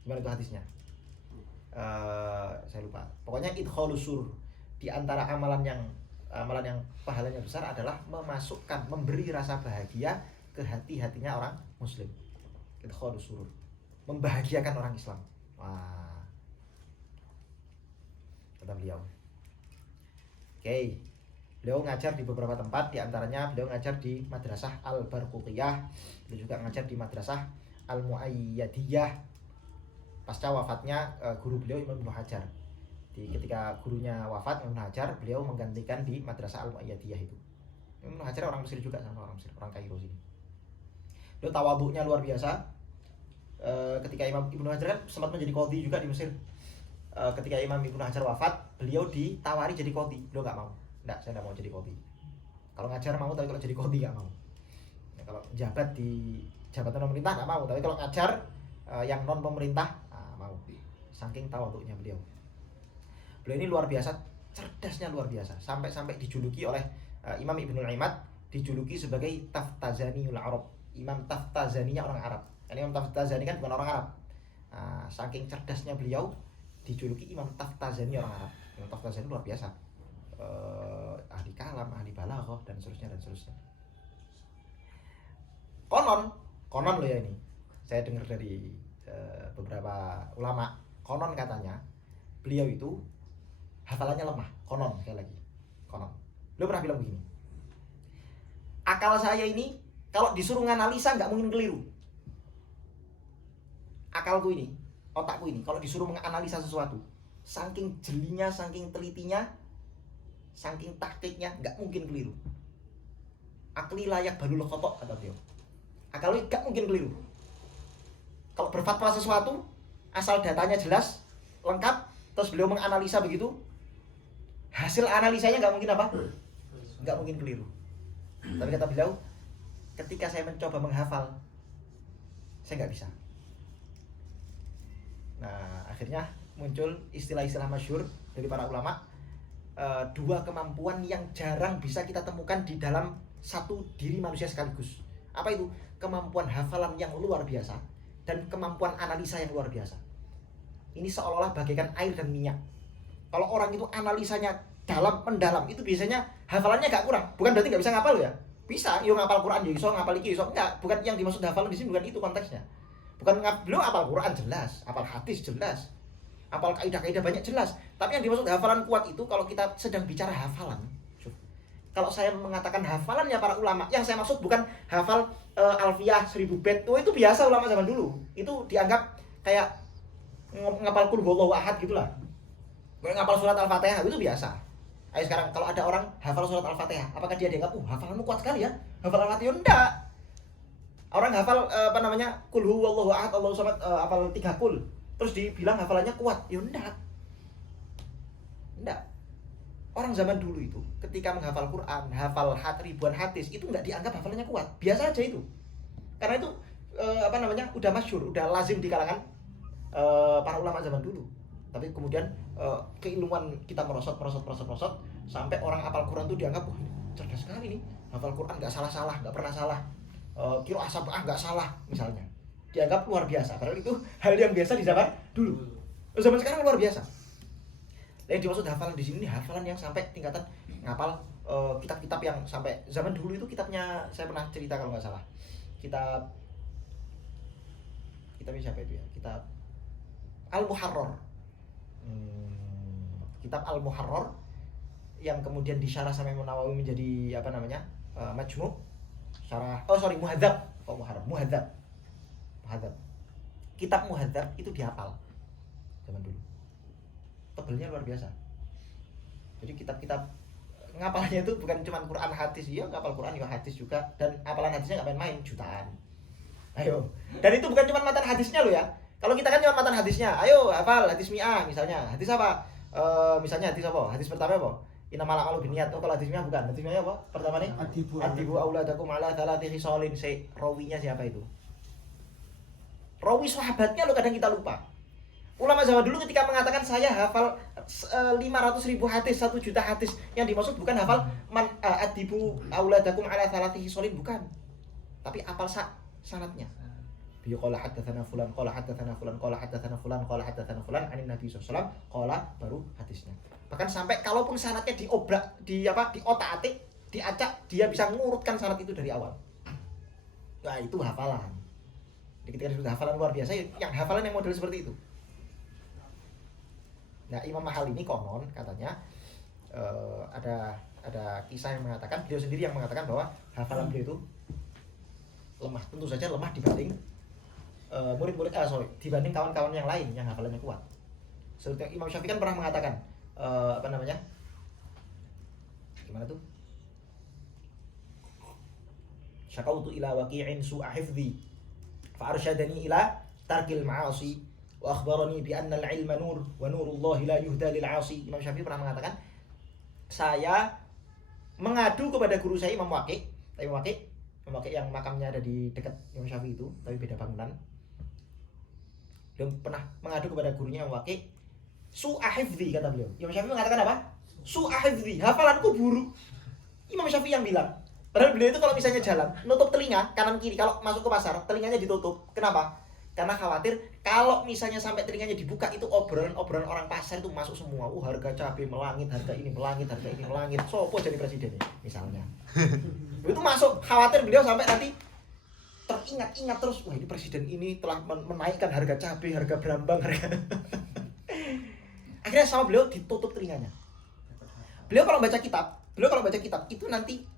Gimana itu hadisnya? Saya lupa. Pokoknya idkhalus surur, di antara amalan yang pahalanya besar adalah memasukkan, memberi rasa bahagia ke hati-hatinya orang muslim. Idkhalus surur, membahagiakan orang Islam. Wah, kata beliau. Oke. Beliau ngajar di beberapa tempat, di antaranya beliau ngajar di Madrasah Al-Barqutiyah, beliau juga ngajar di Madrasah Al-Muayyadiyah. Pasca wafatnya guru beliau Imam Ibnu Hajar. Ketika gurunya wafat Imam Ibnu Hajar, beliau menggantikan di Madrasah Al-Muayyadiyah itu. Imam Ibnu Hajar orang Mesir juga, sama orang Mesir, orang Kairo sini. Beliau tawaduknya luar biasa. Ketika Imam Ibnu Hajar kan sempat menjadi qadhi juga di Mesir. Ketika Imam Ibnu Hajar wafat, beliau ditawari jadi qadhi, beliau nggak mau. Enggak, saya enggak mau jadi qadhi. Kalau ngajar mau, tapi kalau jadi qadhi enggak mau. Ya, kalau jabat di jabatan pemerintah enggak mau, tapi kalau ngajar yang non pemerintah mau. Saking tawaduknya beliau. Beliau ini luar biasa, cerdasnya luar biasa, sampai dijuluki oleh Imam Ibnul Imad, dijuluki sebagai Taftazaniul Arab. Imam Taftazaninya orang Arab. Ini Imam Taftazani kan bukan orang Arab. Saking cerdasnya beliau, dijuluki Imam Taftazani orang Arab. Imam Taftazani luar biasa. Ahli kalam, ahli balaghah, dan seterusnya. Konon loh ya ini. Saya dengar dari beberapa ulama, konon katanya beliau itu hafalannya lemah. Konon, sekali lagi. Konon. Beliau pernah bilang begini. Akal saya ini kalau disuruh nganalisa nggak mungkin keliru. Akalku ini, otakku ini, kalau disuruh menganalisa sesuatu, saking jelinya, saking telitinya, saking taktiknya, nggak mungkin keliru. Akli layak balul khotok, kata beliau. Akalnya nggak mungkin keliru. Kalau berfatwa sesuatu, asal datanya jelas, lengkap, terus beliau menganalisa begitu, hasil analisanya nggak mungkin apa? Nggak mungkin keliru. Tapi kata beliau, ketika saya mencoba menghafal, saya nggak bisa. Nah, akhirnya muncul istilah-istilah masyhur dari para ulama, dua kemampuan yang jarang bisa kita temukan di dalam satu diri manusia sekaligus. Apa itu? Kemampuan hafalan yang luar biasa dan kemampuan analisa yang luar biasa. Ini seolah-olah bagaikan air dan minyak. Kalau orang itu analisanya mendalam, itu biasanya hafalannya gak kurang. Bukan berarti gak bisa ngapal ya. Bisa, yo ngapal Quran yo iso, ngapal iki iso. Enggak, bukan yang dimaksud hafalan di sini bukan itu konteksnya. Bukan beliau apal Quran jelas, apal hadis jelas, apal kaidah-kaidah banyak jelas. Tapi yang dimaksud hafalan kuat itu kalau kita sedang bicara hafalan. Kalau saya mengatakan hafalannya para ulama, yang saya maksud bukan hafal alfiyah 1000 bait. Itu biasa ulama zaman dulu. Itu dianggap kayak ngapal qul huwallahu ahad gitulah. Kayak ngapal surat Al-Fatihah itu biasa. Ayo sekarang kalau ada orang hafal surat Al-Fatihah, apakah dia dianggap hafalanmu kuat sekali ya? Hafal Al-Fatihah enggak. Orang hafal qul huwallahu ahad, Allahu samad, hafal 3 qul. Terus dibilang hafalannya kuat. Ya enggak. Enggak. Orang zaman dulu itu ketika menghafal Quran, hafal ribuan hadis, itu nggak dianggap hafalannya kuat. Biasa aja itu. Karena itu udah masyhur, udah lazim di kalangan para ulama zaman dulu. Tapi kemudian keilmuan kita merosot sampai orang hafal Quran itu dianggap wah, cerdas sekali nih. Hafal Quran nggak salah, nggak pernah salah. Qiraah sab'ah nggak salah misalnya. Dianggap luar biasa. Padahal itu hal yang biasa di zaman dulu. Zaman sekarang luar biasa. Yang dimaksud hafalan di sini hafalan yang sampai tingkatan ngapal kitab-kitab yang sampai zaman dulu itu kitabnya saya pernah cerita kalau nggak salah. Kitabnya siapa itu ya? Kitab Al-Muharrar. Kitab Al-Muharrar yang kemudian disyarah sama Imam Nawawi menjadi Majmu'. Muhadzab. Muhadzab. Kitab Muhadzab itu dihafal zaman dulu. Tebelnya luar biasa. Jadi kitab-kitab ngapalannya itu bukan cuma Quran hadis, ya ngapal Quran juga hadis juga, dan hafalan hadisnya nggak main-main, jutaan. Ayo. Dan itu bukan cuma matan hadisnya loh ya. Kalau kita kan cuma matan hadisnya, ayo hafal hadis mi'ah misalnya. Hadis apa? Misalnya hadis apa? Hadis pertama apa? Innamal a'malu binniyat. Oh, kalau hadis mi'ah bukan. Hadis mi'ah apa? Pertama nih. Adibu auladakum ala thalathi khisalin. Rawinya siapa itu? Rawi sahabatnya loh kadang kita lupa. Ulama zaman dulu ketika mengatakan saya hafal 500.000 hadis, 1 juta hadis, yang dimaksud bukan hafal adibu auladakum ala thalathi khisalin, bukan. Tapi apal sanadnya. Bi qala haddatsana fulan qala haddatsana fulan qala haddatsana fulan qala haddatsana fulan anin nabi sallallahu alaihi wasallam qala, baru hadisnya. Bahkan sampai kalaupun sanadnya diotak-atik, diacak, dia bisa mengurutkan sanad itu dari awal. Nah, itu hafalan. Jadi ketika disebut hafalan luar biasa, yang hafalan yang model seperti itu. Nah, Imam Mahal ini konon katanya ada kisah yang mengatakan, beliau sendiri yang mengatakan bahwa hafalan beliau itu lemah. Tentu saja lemah dibanding dibanding kawan-kawan yang lain yang hafalannya kuat. Seperti Imam Syafi'i kan pernah mengatakan gimana tuh? Syakautu ila waqi'in su'a hifdhi fa arsyadani ila tarkil ma'asi wa akhbarani bi anna al-ilma nur wa nurullahi la yuhda lil 'asi. Imam Syafi'i pernah mengatakan, saya mengadu kepada guru saya Imam Waqi'. Imam Waqi' yang makamnya ada di dekat Imam Syafi'i itu, tapi beda bangunan. Dia pernah mengadu kepada gurunya Imam Waqi', su'a hifdhi, kata beliau. Imam Syafi'i mengatakan apa? Su'a hifdhi, hafalanku buruk. Imam Syafi'i yang bilang. Padahal beliau itu kalau misalnya jalan, nutup telinga kanan kiri, kalau masuk ke pasar telinganya ditutup. Kenapa? Karena khawatir kalau misalnya sampai telinganya dibuka, itu obrolan orang pasar itu masuk semua. Harga cabai melangit, harga ini melangit, harga ini melangit. Sopo jadi presiden misalnya. Itu masuk, khawatir beliau sampai nanti teringat-ingat terus, wah ini presiden ini telah menaikkan harga cabai, harga berambang, harga. Akhirnya sama beliau ditutup telinganya. Beliau kalau baca kitab itu nanti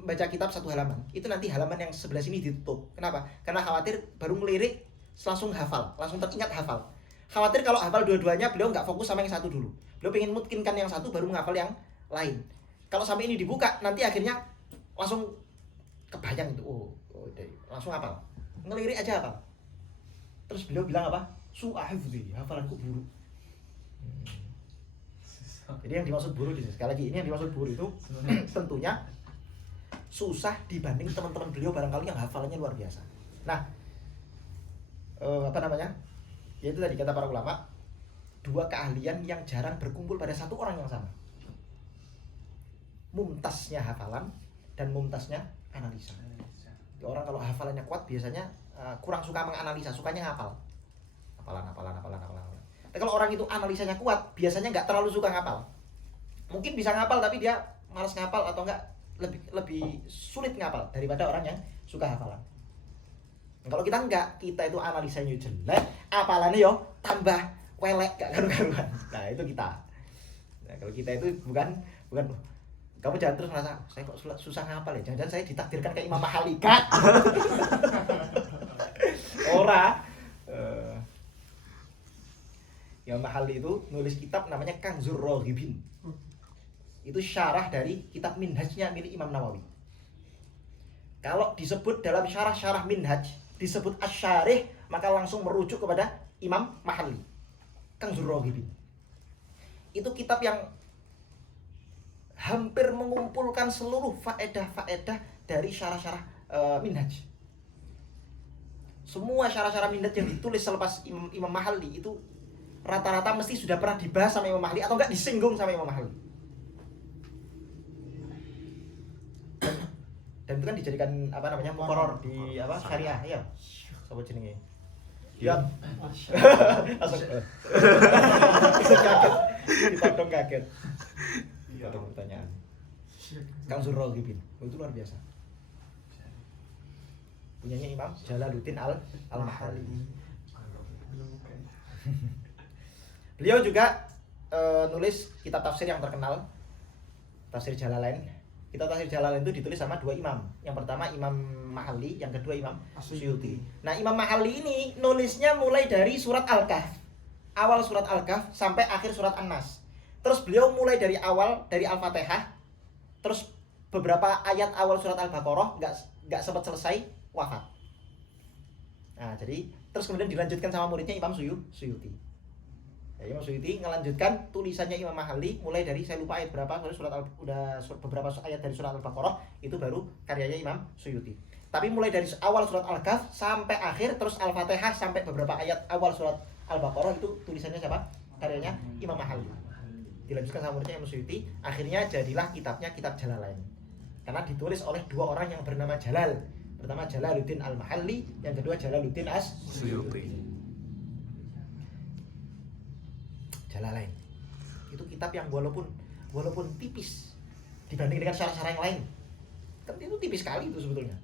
baca kitab 1 halaman, itu nanti halaman yang sebelah sini ditutup. Kenapa? Karena khawatir baru ngelirik langsung hafal, langsung teringat hafal. Khawatir kalau hafal dua-duanya beliau nggak fokus sama yang satu dulu. Beliau pengen mungkinkan yang satu baru menghafal yang lain. Kalau sampai ini dibuka, nanti akhirnya langsung kebayang itu. Langsung hafal. Ngelirik aja hafal. Terus beliau bilang apa? Su'ahifdhi, hafalanku buruk. Jadi yang dimaksud buruk sekali lagi, ini yang dimaksud buruk itu tentunya susah dibanding teman-teman beliau barangkali yang hafalannya luar biasa. Nah, ya itu tadi kata para ulama, 2 keahlian yang jarang berkumpul pada satu orang yang sama. Mumtaznya hafalan dan mumtaznya analisa. Orang kalau hafalannya kuat biasanya kurang suka menganalisa, sukanya ngapal. Hafalan. Tapi kalau orang itu analisanya kuat, biasanya nggak terlalu suka ngapal. Mungkin bisa ngapal tapi dia malas ngapal atau enggak lebih sulit ngapal daripada orang yang suka hafalan. Kalau kita enggak, kita itu analisanya jelek, apalannya yo tambah welek gak karuan. Nah, itu kita. Nah, kalau kita itu bukan kamu jangan terus merasa saya kok susah ngapal ya. Jangan-jangan saya ditakdirkan kayak Imam Mahali kak. Ora. Imam Mahali itu nulis kitab namanya Kanzur Raghibin. Itu syarah dari kitab Minhajnya milik Imam Nawawi. Kalau disebut dalam syarah-syarah Minhaj disebut Asy-Syarih, maka langsung merujuk kepada Imam Mahali. Kanzur Raghibin. Itu kitab yang hampir mengumpulkan seluruh faedah-faedah dari syarah-syarah Minhaj. Semua syarah-syarah Minhaj yang ditulis selepas Imam Mahali itu rata-rata mesti sudah pernah dibahas sama Imam Mahali atau enggak disinggung sama Imam Mahali. Dan itu kan dijadikan apa namanya muqarrar di apa syariah ya. Sapa jenenge? Ya. Langsung kaget. Dipotong kaget. Ada pertanyaan. Kanzur Raghibin. Itu luar biasa. Punyanya Imam Jalaluddin Al-Mahali. Beliau juga nulis kitab tafsir yang terkenal, Tafsir Jalalain. Kitab Tafsir Jalalain itu ditulis sama dua imam. Yang pertama Imam Mahali, yang kedua Imam Suyuti. Nah, Imam Mahali ini nulisnya mulai dari surat Al-Kahf. Awal surat Al-Kahf sampai akhir surat An-Nas. Terus beliau mulai dari awal, dari Al-Fatihah. Terus beberapa ayat awal surat Al-Baqarah nggak sempat selesai, wafat. Nah, jadi terus kemudian dilanjutkan sama muridnya Imam Suyuti. Ya, Imam Suyuti ngelanjutkan tulisannya Imam Mahali mulai dari saya lupa ayat berapa, beberapa ayat dari surat Al-Baqarah itu baru karyanya Imam Suyuti. Tapi mulai dari awal surat Al-Kahf sampai akhir, terus Al-Fatihah sampai beberapa ayat awal surat Al-Baqarah itu tulisannya siapa? Karyanya Imam Mahali. Dilanjutkan sama muridnya Imam Suyuti, akhirnya jadilah kitabnya Kitab Jalalain. Karena ditulis oleh dua orang yang bernama Jalal. Pertama Jalaluddin Al-Mahali, yang kedua Jalaluddin As-Suyuti. Jalalain. Itu kitab yang walaupun tipis dibanding dengan syarah-syarah yang lain. Kan itu tipis sekali itu sebetulnya.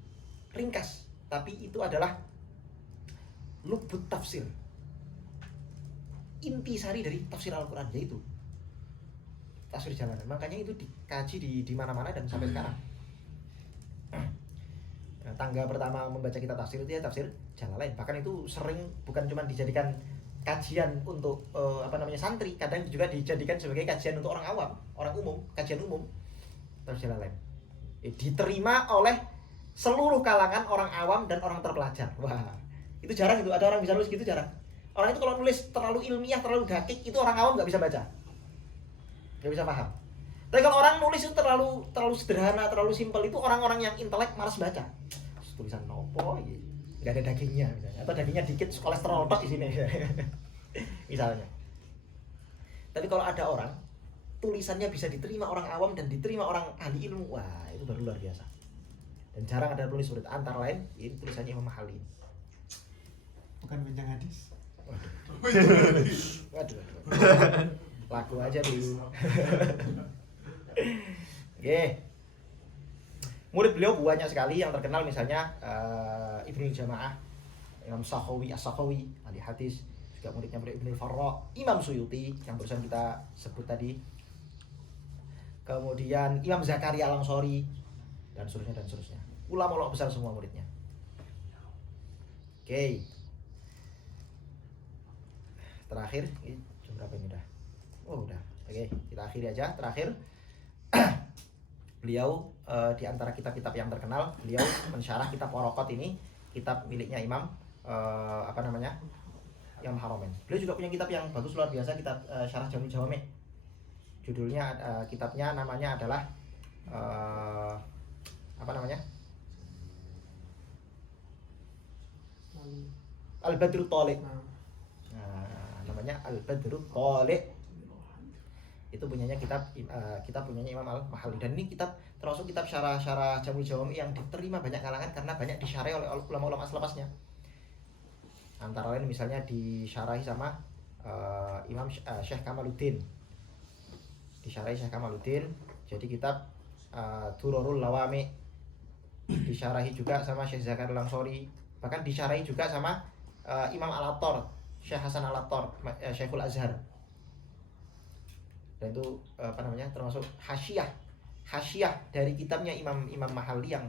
Ringkas, tapi itu adalah lubut tafsir. Intisari dari tafsir Al-Qur'an, yaitu Tafsir Jalalain. Makanya itu dikaji di mana-mana dan sampai sekarang. Nah, tangga pertama membaca kitab tafsir itu ya Tafsir Jalalain. Bahkan itu sering bukan cuma dijadikan kajian untuk santri, kadang juga dijadikan sebagai kajian untuk orang awam, orang umum, kajian umum. Tafsir Jalalain diterima oleh seluruh kalangan orang awam dan orang terpelajar. Wah, itu jarang itu, ada orang bisa nulis gitu, jarang. Orang itu kalau nulis terlalu ilmiah, terlalu dakik, itu orang awam nggak bisa baca, nggak bisa paham. Tapi kalau orang nulis itu terlalu sederhana, terlalu simpel, itu orang-orang yang intelek malas baca. Tulisan nopo, nggak ada dagingnya misalnya, atau dagingnya dikit, kolesterol tok di sini misalnya. Tapi kalau ada orang tulisannya bisa diterima orang awam dan diterima orang ahli ilmu, wah itu baru luar biasa. Dan jarang ada penulis murid, antara lain ini tulisannya Imam Mahali. Bukan bincang hadis. Waduh. Laku aja dulu. Oke. Murid beliau banyak sekali yang terkenal, misalnya Ibnu Jamaah, Imam Sakhawi, As-Sakhawi, ahli hadis, juga muridnya beliau Ibnu Farra, Imam Suyuti yang barusan kita sebut tadi. Kemudian Imam Zakaria Al-Ansori dan seterusnya. Ulama-ulama besar semua muridnya. Oke. Terakhir, ini jam berapa ini udah? Oh, udah. Oke, kita akhiri aja. Terakhir, beliau di antara kitab-kitab yang terkenal, beliau mensyarah kitab Waraqat ini, kitab miliknya Imam Imam Haramain. Beliau juga punya kitab yang bagus luar biasa, kitab Syarah Jamul Jawami. Judulnya kitabnya namanya adalah Al-Badrut Thaliq. Nah, namanya Al-Badrut Thaliq. Itu punyanya kitab punyanya Imam Al-Mahali, dan ini kitab termasuk kitab syarah Jamul Jawami yang diterima banyak kalangan karena banyak disyarahi oleh ulama-ulama selepasnya. Antara lain misalnya disyarahi sama Syekh Kamaluddin. Disyarahi Syekh Kamaluddin. Jadi kitab Durarul Lawami disyarahi juga sama Syekh Zakaria Al-Ansori, bahkan disyarahi juga sama Imam Al-Attar, Syekh Hasan Al-Attar, Syekhul Azhar. Dan itu termasuk hasyiah dari kitabnya Imam Mahalli yang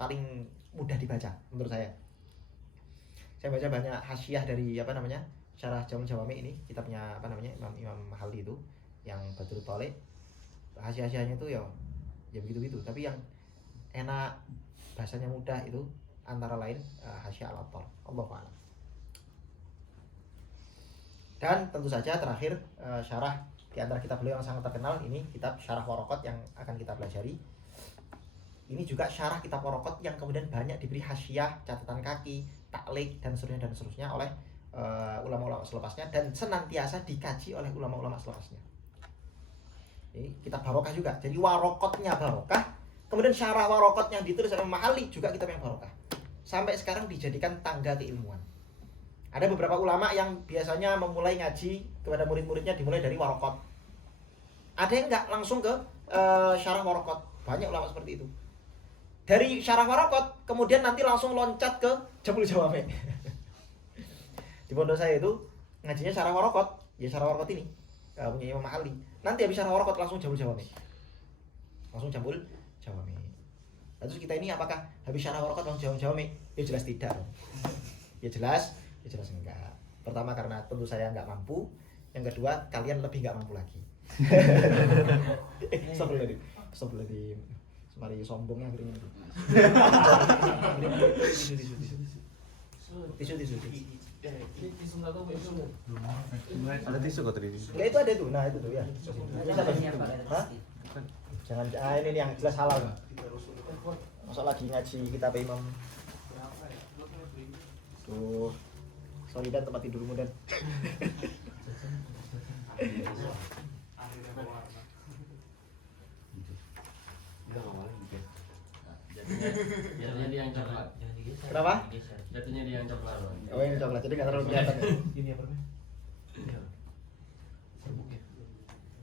paling mudah dibaca menurut saya. Saya baca banyak hasyiah dari Syarah Jamul Jawami ini, kitabnya Imam Mahalli itu yang Badrut Thaliq. Hasyiah-hasyiahnya itu ya begitu-begitu, tapi yang enak bahasanya mudah itu antara lain Hasyiah Al-Attar. Allahu a'lam. Dan tentu saja terakhir syarah di antara kitab beliau yang sangat terkenal ini kitab Syarah Waraqat yang akan kita pelajari. Ini juga syarah kitab Waraqat yang kemudian banyak diberi hasyiah, catatan kaki, taklik dan seterusnya oleh ulama-ulama selepasnya, dan senantiasa dikaji oleh ulama-ulama selepasnya. Ini kitab barokah juga. Jadi warokotnya barokah, kemudian syarah warokot yang ditulis oleh Mahalli juga kitab yang barokah. Sampai sekarang dijadikan tangga keilmuan. Ada beberapa ulama yang biasanya memulai ngaji kepada murid-muridnya dimulai dari warokot. Ada yang enggak langsung ke syarah warokot. Banyak ulama seperti itu. Dari syarah warokot kemudian nanti langsung loncat ke Jamul Jawami. Di pondok saya itu ngajinya syarah warokot, ya syarah warokot ini punya Imam Mahalli. Nanti habis syarah warokot langsung Jamul Jawami. Langsung Jamul Jawami. Nah, terus kita ini apakah habis syarah warokot langsung Jamul Jawami? Ya jelas tidak. Ya jelas enggak. Pertama karena tentu saya enggak mampu. Yang kedua kalian lebih enggak mampu lagi. Astagfirullahaladzim. Mari sombongnya akhirnya itu. Tisu. Ada tisu kok tadi. Ya itu ada tuh. Nah itu tuh ya. Hah? Jangan ini yang jelas halal. Masa lagi ngaji kitab Imam. Tuh. Sorry Dan, tempat tidurmu Dan. Jatuhnya dia yang coklat. Kenapa? Jatuhnya dia yang coklat. Oh ini coklat, jadi nggak terlalu kelihatan ya? Ini apa?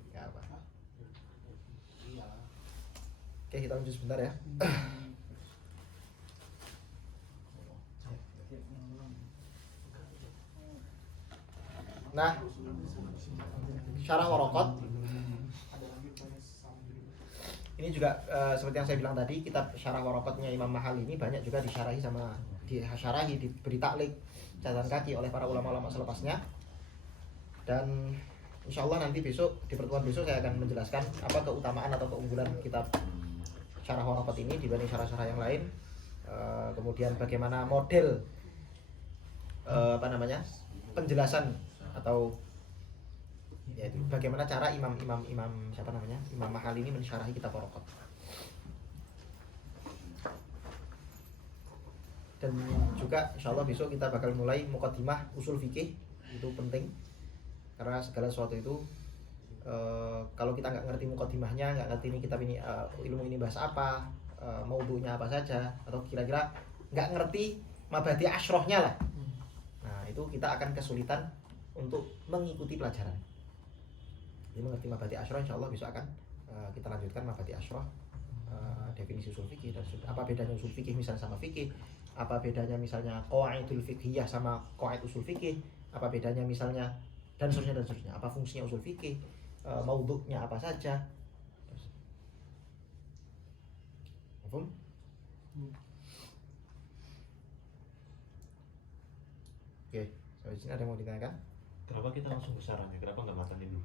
Nggak apa. Oke, kita lanjut sebentar ya. Nah, syarah waraqat ini juga seperti yang saya bilang tadi, kitab syarah waraqatnya Imam Mahalli ini banyak juga disyarahi diberi taklik, catatan kaki oleh para ulama-ulama selepasnya. Dan insya Allah nanti besok, di pertemuan besok saya akan menjelaskan apa keutamaan atau keunggulan kitab syarah waraqat ini dibanding syarah-syarah yang lain. Kemudian bagaimana model penjelasan atau yaitu bagaimana cara Imam Mahalli ini mensyarahi kitab Waraqat. Dan juga insyaallah besok kita bakal mulai muqaddimah usul fikih. Itu penting karena segala sesuatu itu kalau kita nggak ngerti muqaddimahnya, nggak ngerti ini kitab ini ilmu ini bahas apa, maudhu'nya apa saja, atau kira-kira nggak ngerti mabadi asyrohnya lah, nah itu kita akan kesulitan untuk mengikuti pelajaran. Jadi mengerti mabadi asyroh insyaallah besok akan kita lanjutkan mabadi asyroh, definisi usul fikih dan apa bedanya usul fikih misalnya sama fikih, apa bedanya misalnya qawaidul fiqhiyah sama qawaid usul fikih, apa bedanya misalnya dan seterusnya, apa fungsinya usul fikih, maudhu'nya apa saja. Paham? Oke, sampai sini ada yang mau ditanyakan? Kenapa kita langsung ke syarahnya? Kenapa nggak matanin dulu?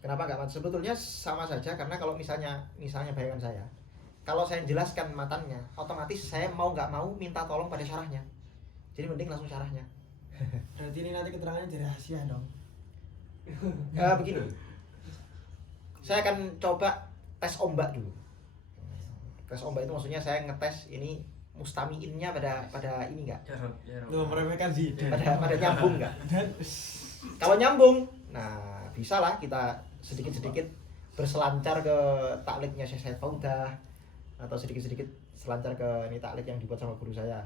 Kenapa nggak matan? Sebetulnya sama saja, karena kalau misalnya bayangan saya, kalau saya jelaskan matannya, otomatis saya mau nggak mau minta tolong pada syarahnya. Jadi mending langsung syarahnya. Berarti ini nanti keterangannya jadi rahasia dong. Begini, saya akan coba tes ombak dulu. Tes ombak itu maksudnya saya ngetes ini mustamiinnya pada ini enggak? Loh, meremehkan Zidane. Pada nyambung enggak? Kalau nyambung, nah bisalah kita sedikit-sedikit berselancar ke takliknya Syekh Said Faudah, atau sedikit-sedikit selancar ke ini taklik yang dibuat sama guru saya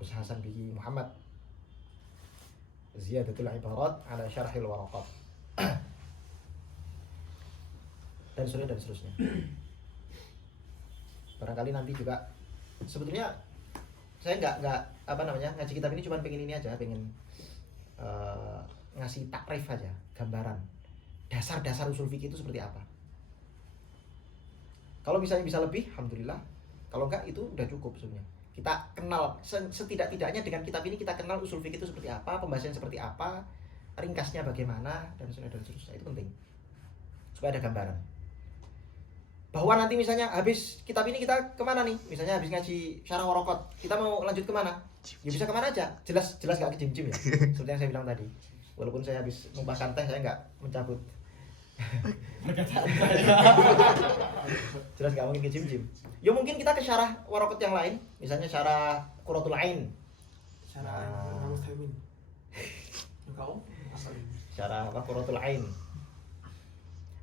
Gus Hasan Biki Muhammad, Ziyadatul Ibarat ala Syarhil Waraqat. Dan seterusnya. Barangkali nanti juga sebetulnya saya nggak ngaji kitab ini cuma pengen ini aja, pengen ngasih takrif aja, gambaran dasar-dasar usul fikih itu seperti apa. Kalau misalnya bisa lebih, alhamdulillah. Kalau enggak, itu udah cukup sebenarnya. Kita kenal setidak-tidaknya dengan kitab ini kita kenal usul fikih itu seperti apa, pembahasan seperti apa, ringkasnya bagaimana, dan seterusnya. Itu penting supaya ada gambaran. Bahwa nanti misalnya habis kitab ini kita kemana nih? Misalnya habis ngaji Syarah Waraqat, kita mau lanjut kemana? Ya bisa kemana aja. Jelas nggak ke gym ya. Seperti yang saya bilang tadi. Walaupun saya habis numpahkan teh, saya nggak mencabut perkataan saya. Jelas nggak mungkin ke gym. Ya mungkin kita ke Syarah Waraqat yang lain. Misalnya Syarah Qurratul Ain. Syarah Imam Muslimin. Kau? Syarah Qurratul Ain.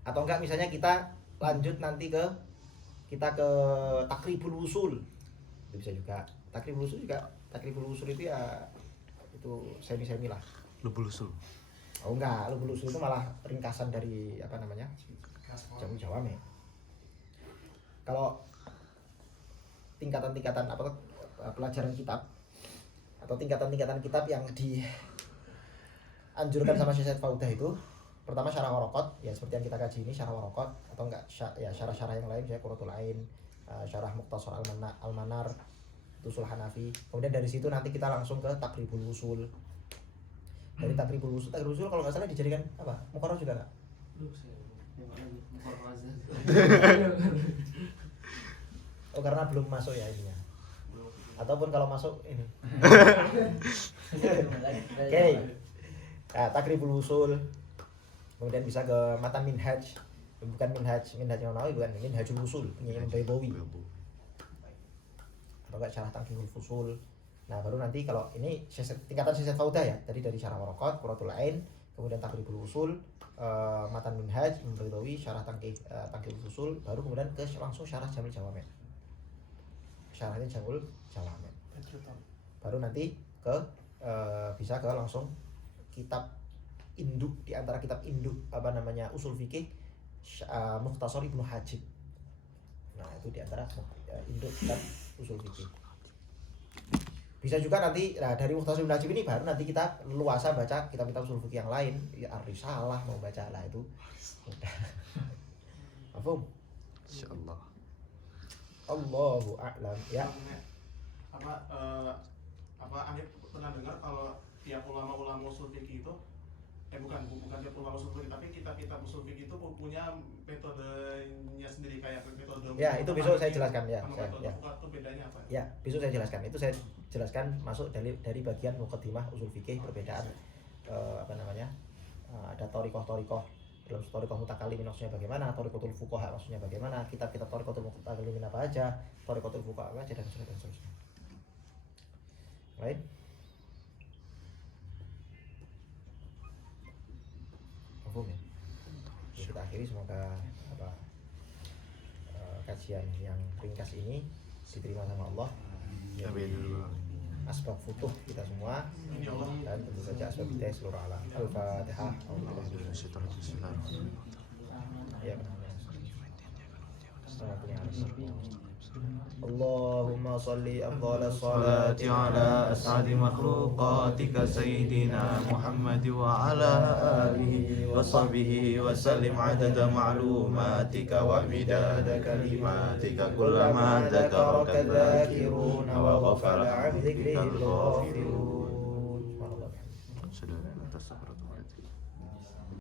Atau enggak misalnya kita lanjut nanti ke Takribul Usul. Itu bisa juga. Takribul Usul itu ya itu semi-semi lah. Lubul usul. Oh enggak, Lubul Usul itu malah ringkasan dari Jamu Jawame. Kalau tingkatan-tingkatan pelajaran kitab atau tingkatan-tingkatan kitab yang dianjurkan sama Syekh Said Faudah itu, pertama Syarah Waraqat, ya seperti yang kita kaji ini Syarah Waraqat, atau enggak ya syarah-syarah yang lain kayak Qurratul Ain, Syarah Mukhtasar Al-Manar, Usul Hanafi. Kemudian dari situ nanti kita langsung ke Takribul Usul. Dari Takribul Usul kalau nggak salah dijadikan apa? Muqarrar juga nggak? Oh karena belum masuk ya ininya. Ataupun kalau masuk ini. Oke. Nah, Takribul Usul. Kemudian bisa ke matan Minhaj. Bukan Minhaj Nawawi, bukan Minhajul Usul, punya Imam Baydawi. Atau enggak Syarah Taqribul Fusul. Nah, baru nanti kalau ini tingkatan Syekh Faudah ya. Tadi dari Syarah Waraqat, Qurratul Ain, kemudian Taqribul Usul, matan Minhaj, Imam Baydawi, Syarah Taqribul Fusul, baru kemudian ke langsung Syarah Jamil Jawame. Syarahnya Jamul Jawame. Baru nanti ke bisa ke langsung kitab induk, di antara kitab induk usul fikih Mukhtasar Ibnu Hajib. Nah, itu di antara induk kitab usul fikih. Bisa juga nanti dari Mukhtasar Ibnu Hajib ini baru nanti kita luasa baca kitab-kitab usul fikih yang lain, ya Ar-Risalah mau baca lah itu. Paham? Insyaallah. Allahu a'lam ya. Aneh pernah dengar kalau tiap ulama-ulama usul fikih itu bukan tiap ulama usul fikih, tapi kitab-kitab usul fikih itu punya metodenya sendiri, kayak metode. Ya, itu besok saya jelaskan ya. Metode itu bedanya apa? Ya, besok saya jelaskan. Itu saya jelaskan masuk dari bagian muqaddimah usul fikih, perbedaan ada thariqah. Dalam thariqah mutakallimin maksudnya bagaimana, thariqatul fuqaha maksudnya bagaimana, kitab-kitab thariqatul mutakallimin apa aja, thariqatul fuqaha apa aja, dan seterusnya. Baik. Paham ya? Kita akhiri, semoga kajian yang ringkas ini diterima sama Allah. Amin. Asbab futuh kita semua dan tentu saja asbab hidayah seluruh alam. Al-Fatihah. Ya, Allahumma salli afdhalas salati ala as'adi makhluqatika sayyidina Muhammad wa ala alihi wa sahbihi wa sallim adada ma'lumatika wa midada kalimatika kullama dzakaraka dzakiruna wa ghafala 'an dzikrika al-ghafilun. Subhanallah.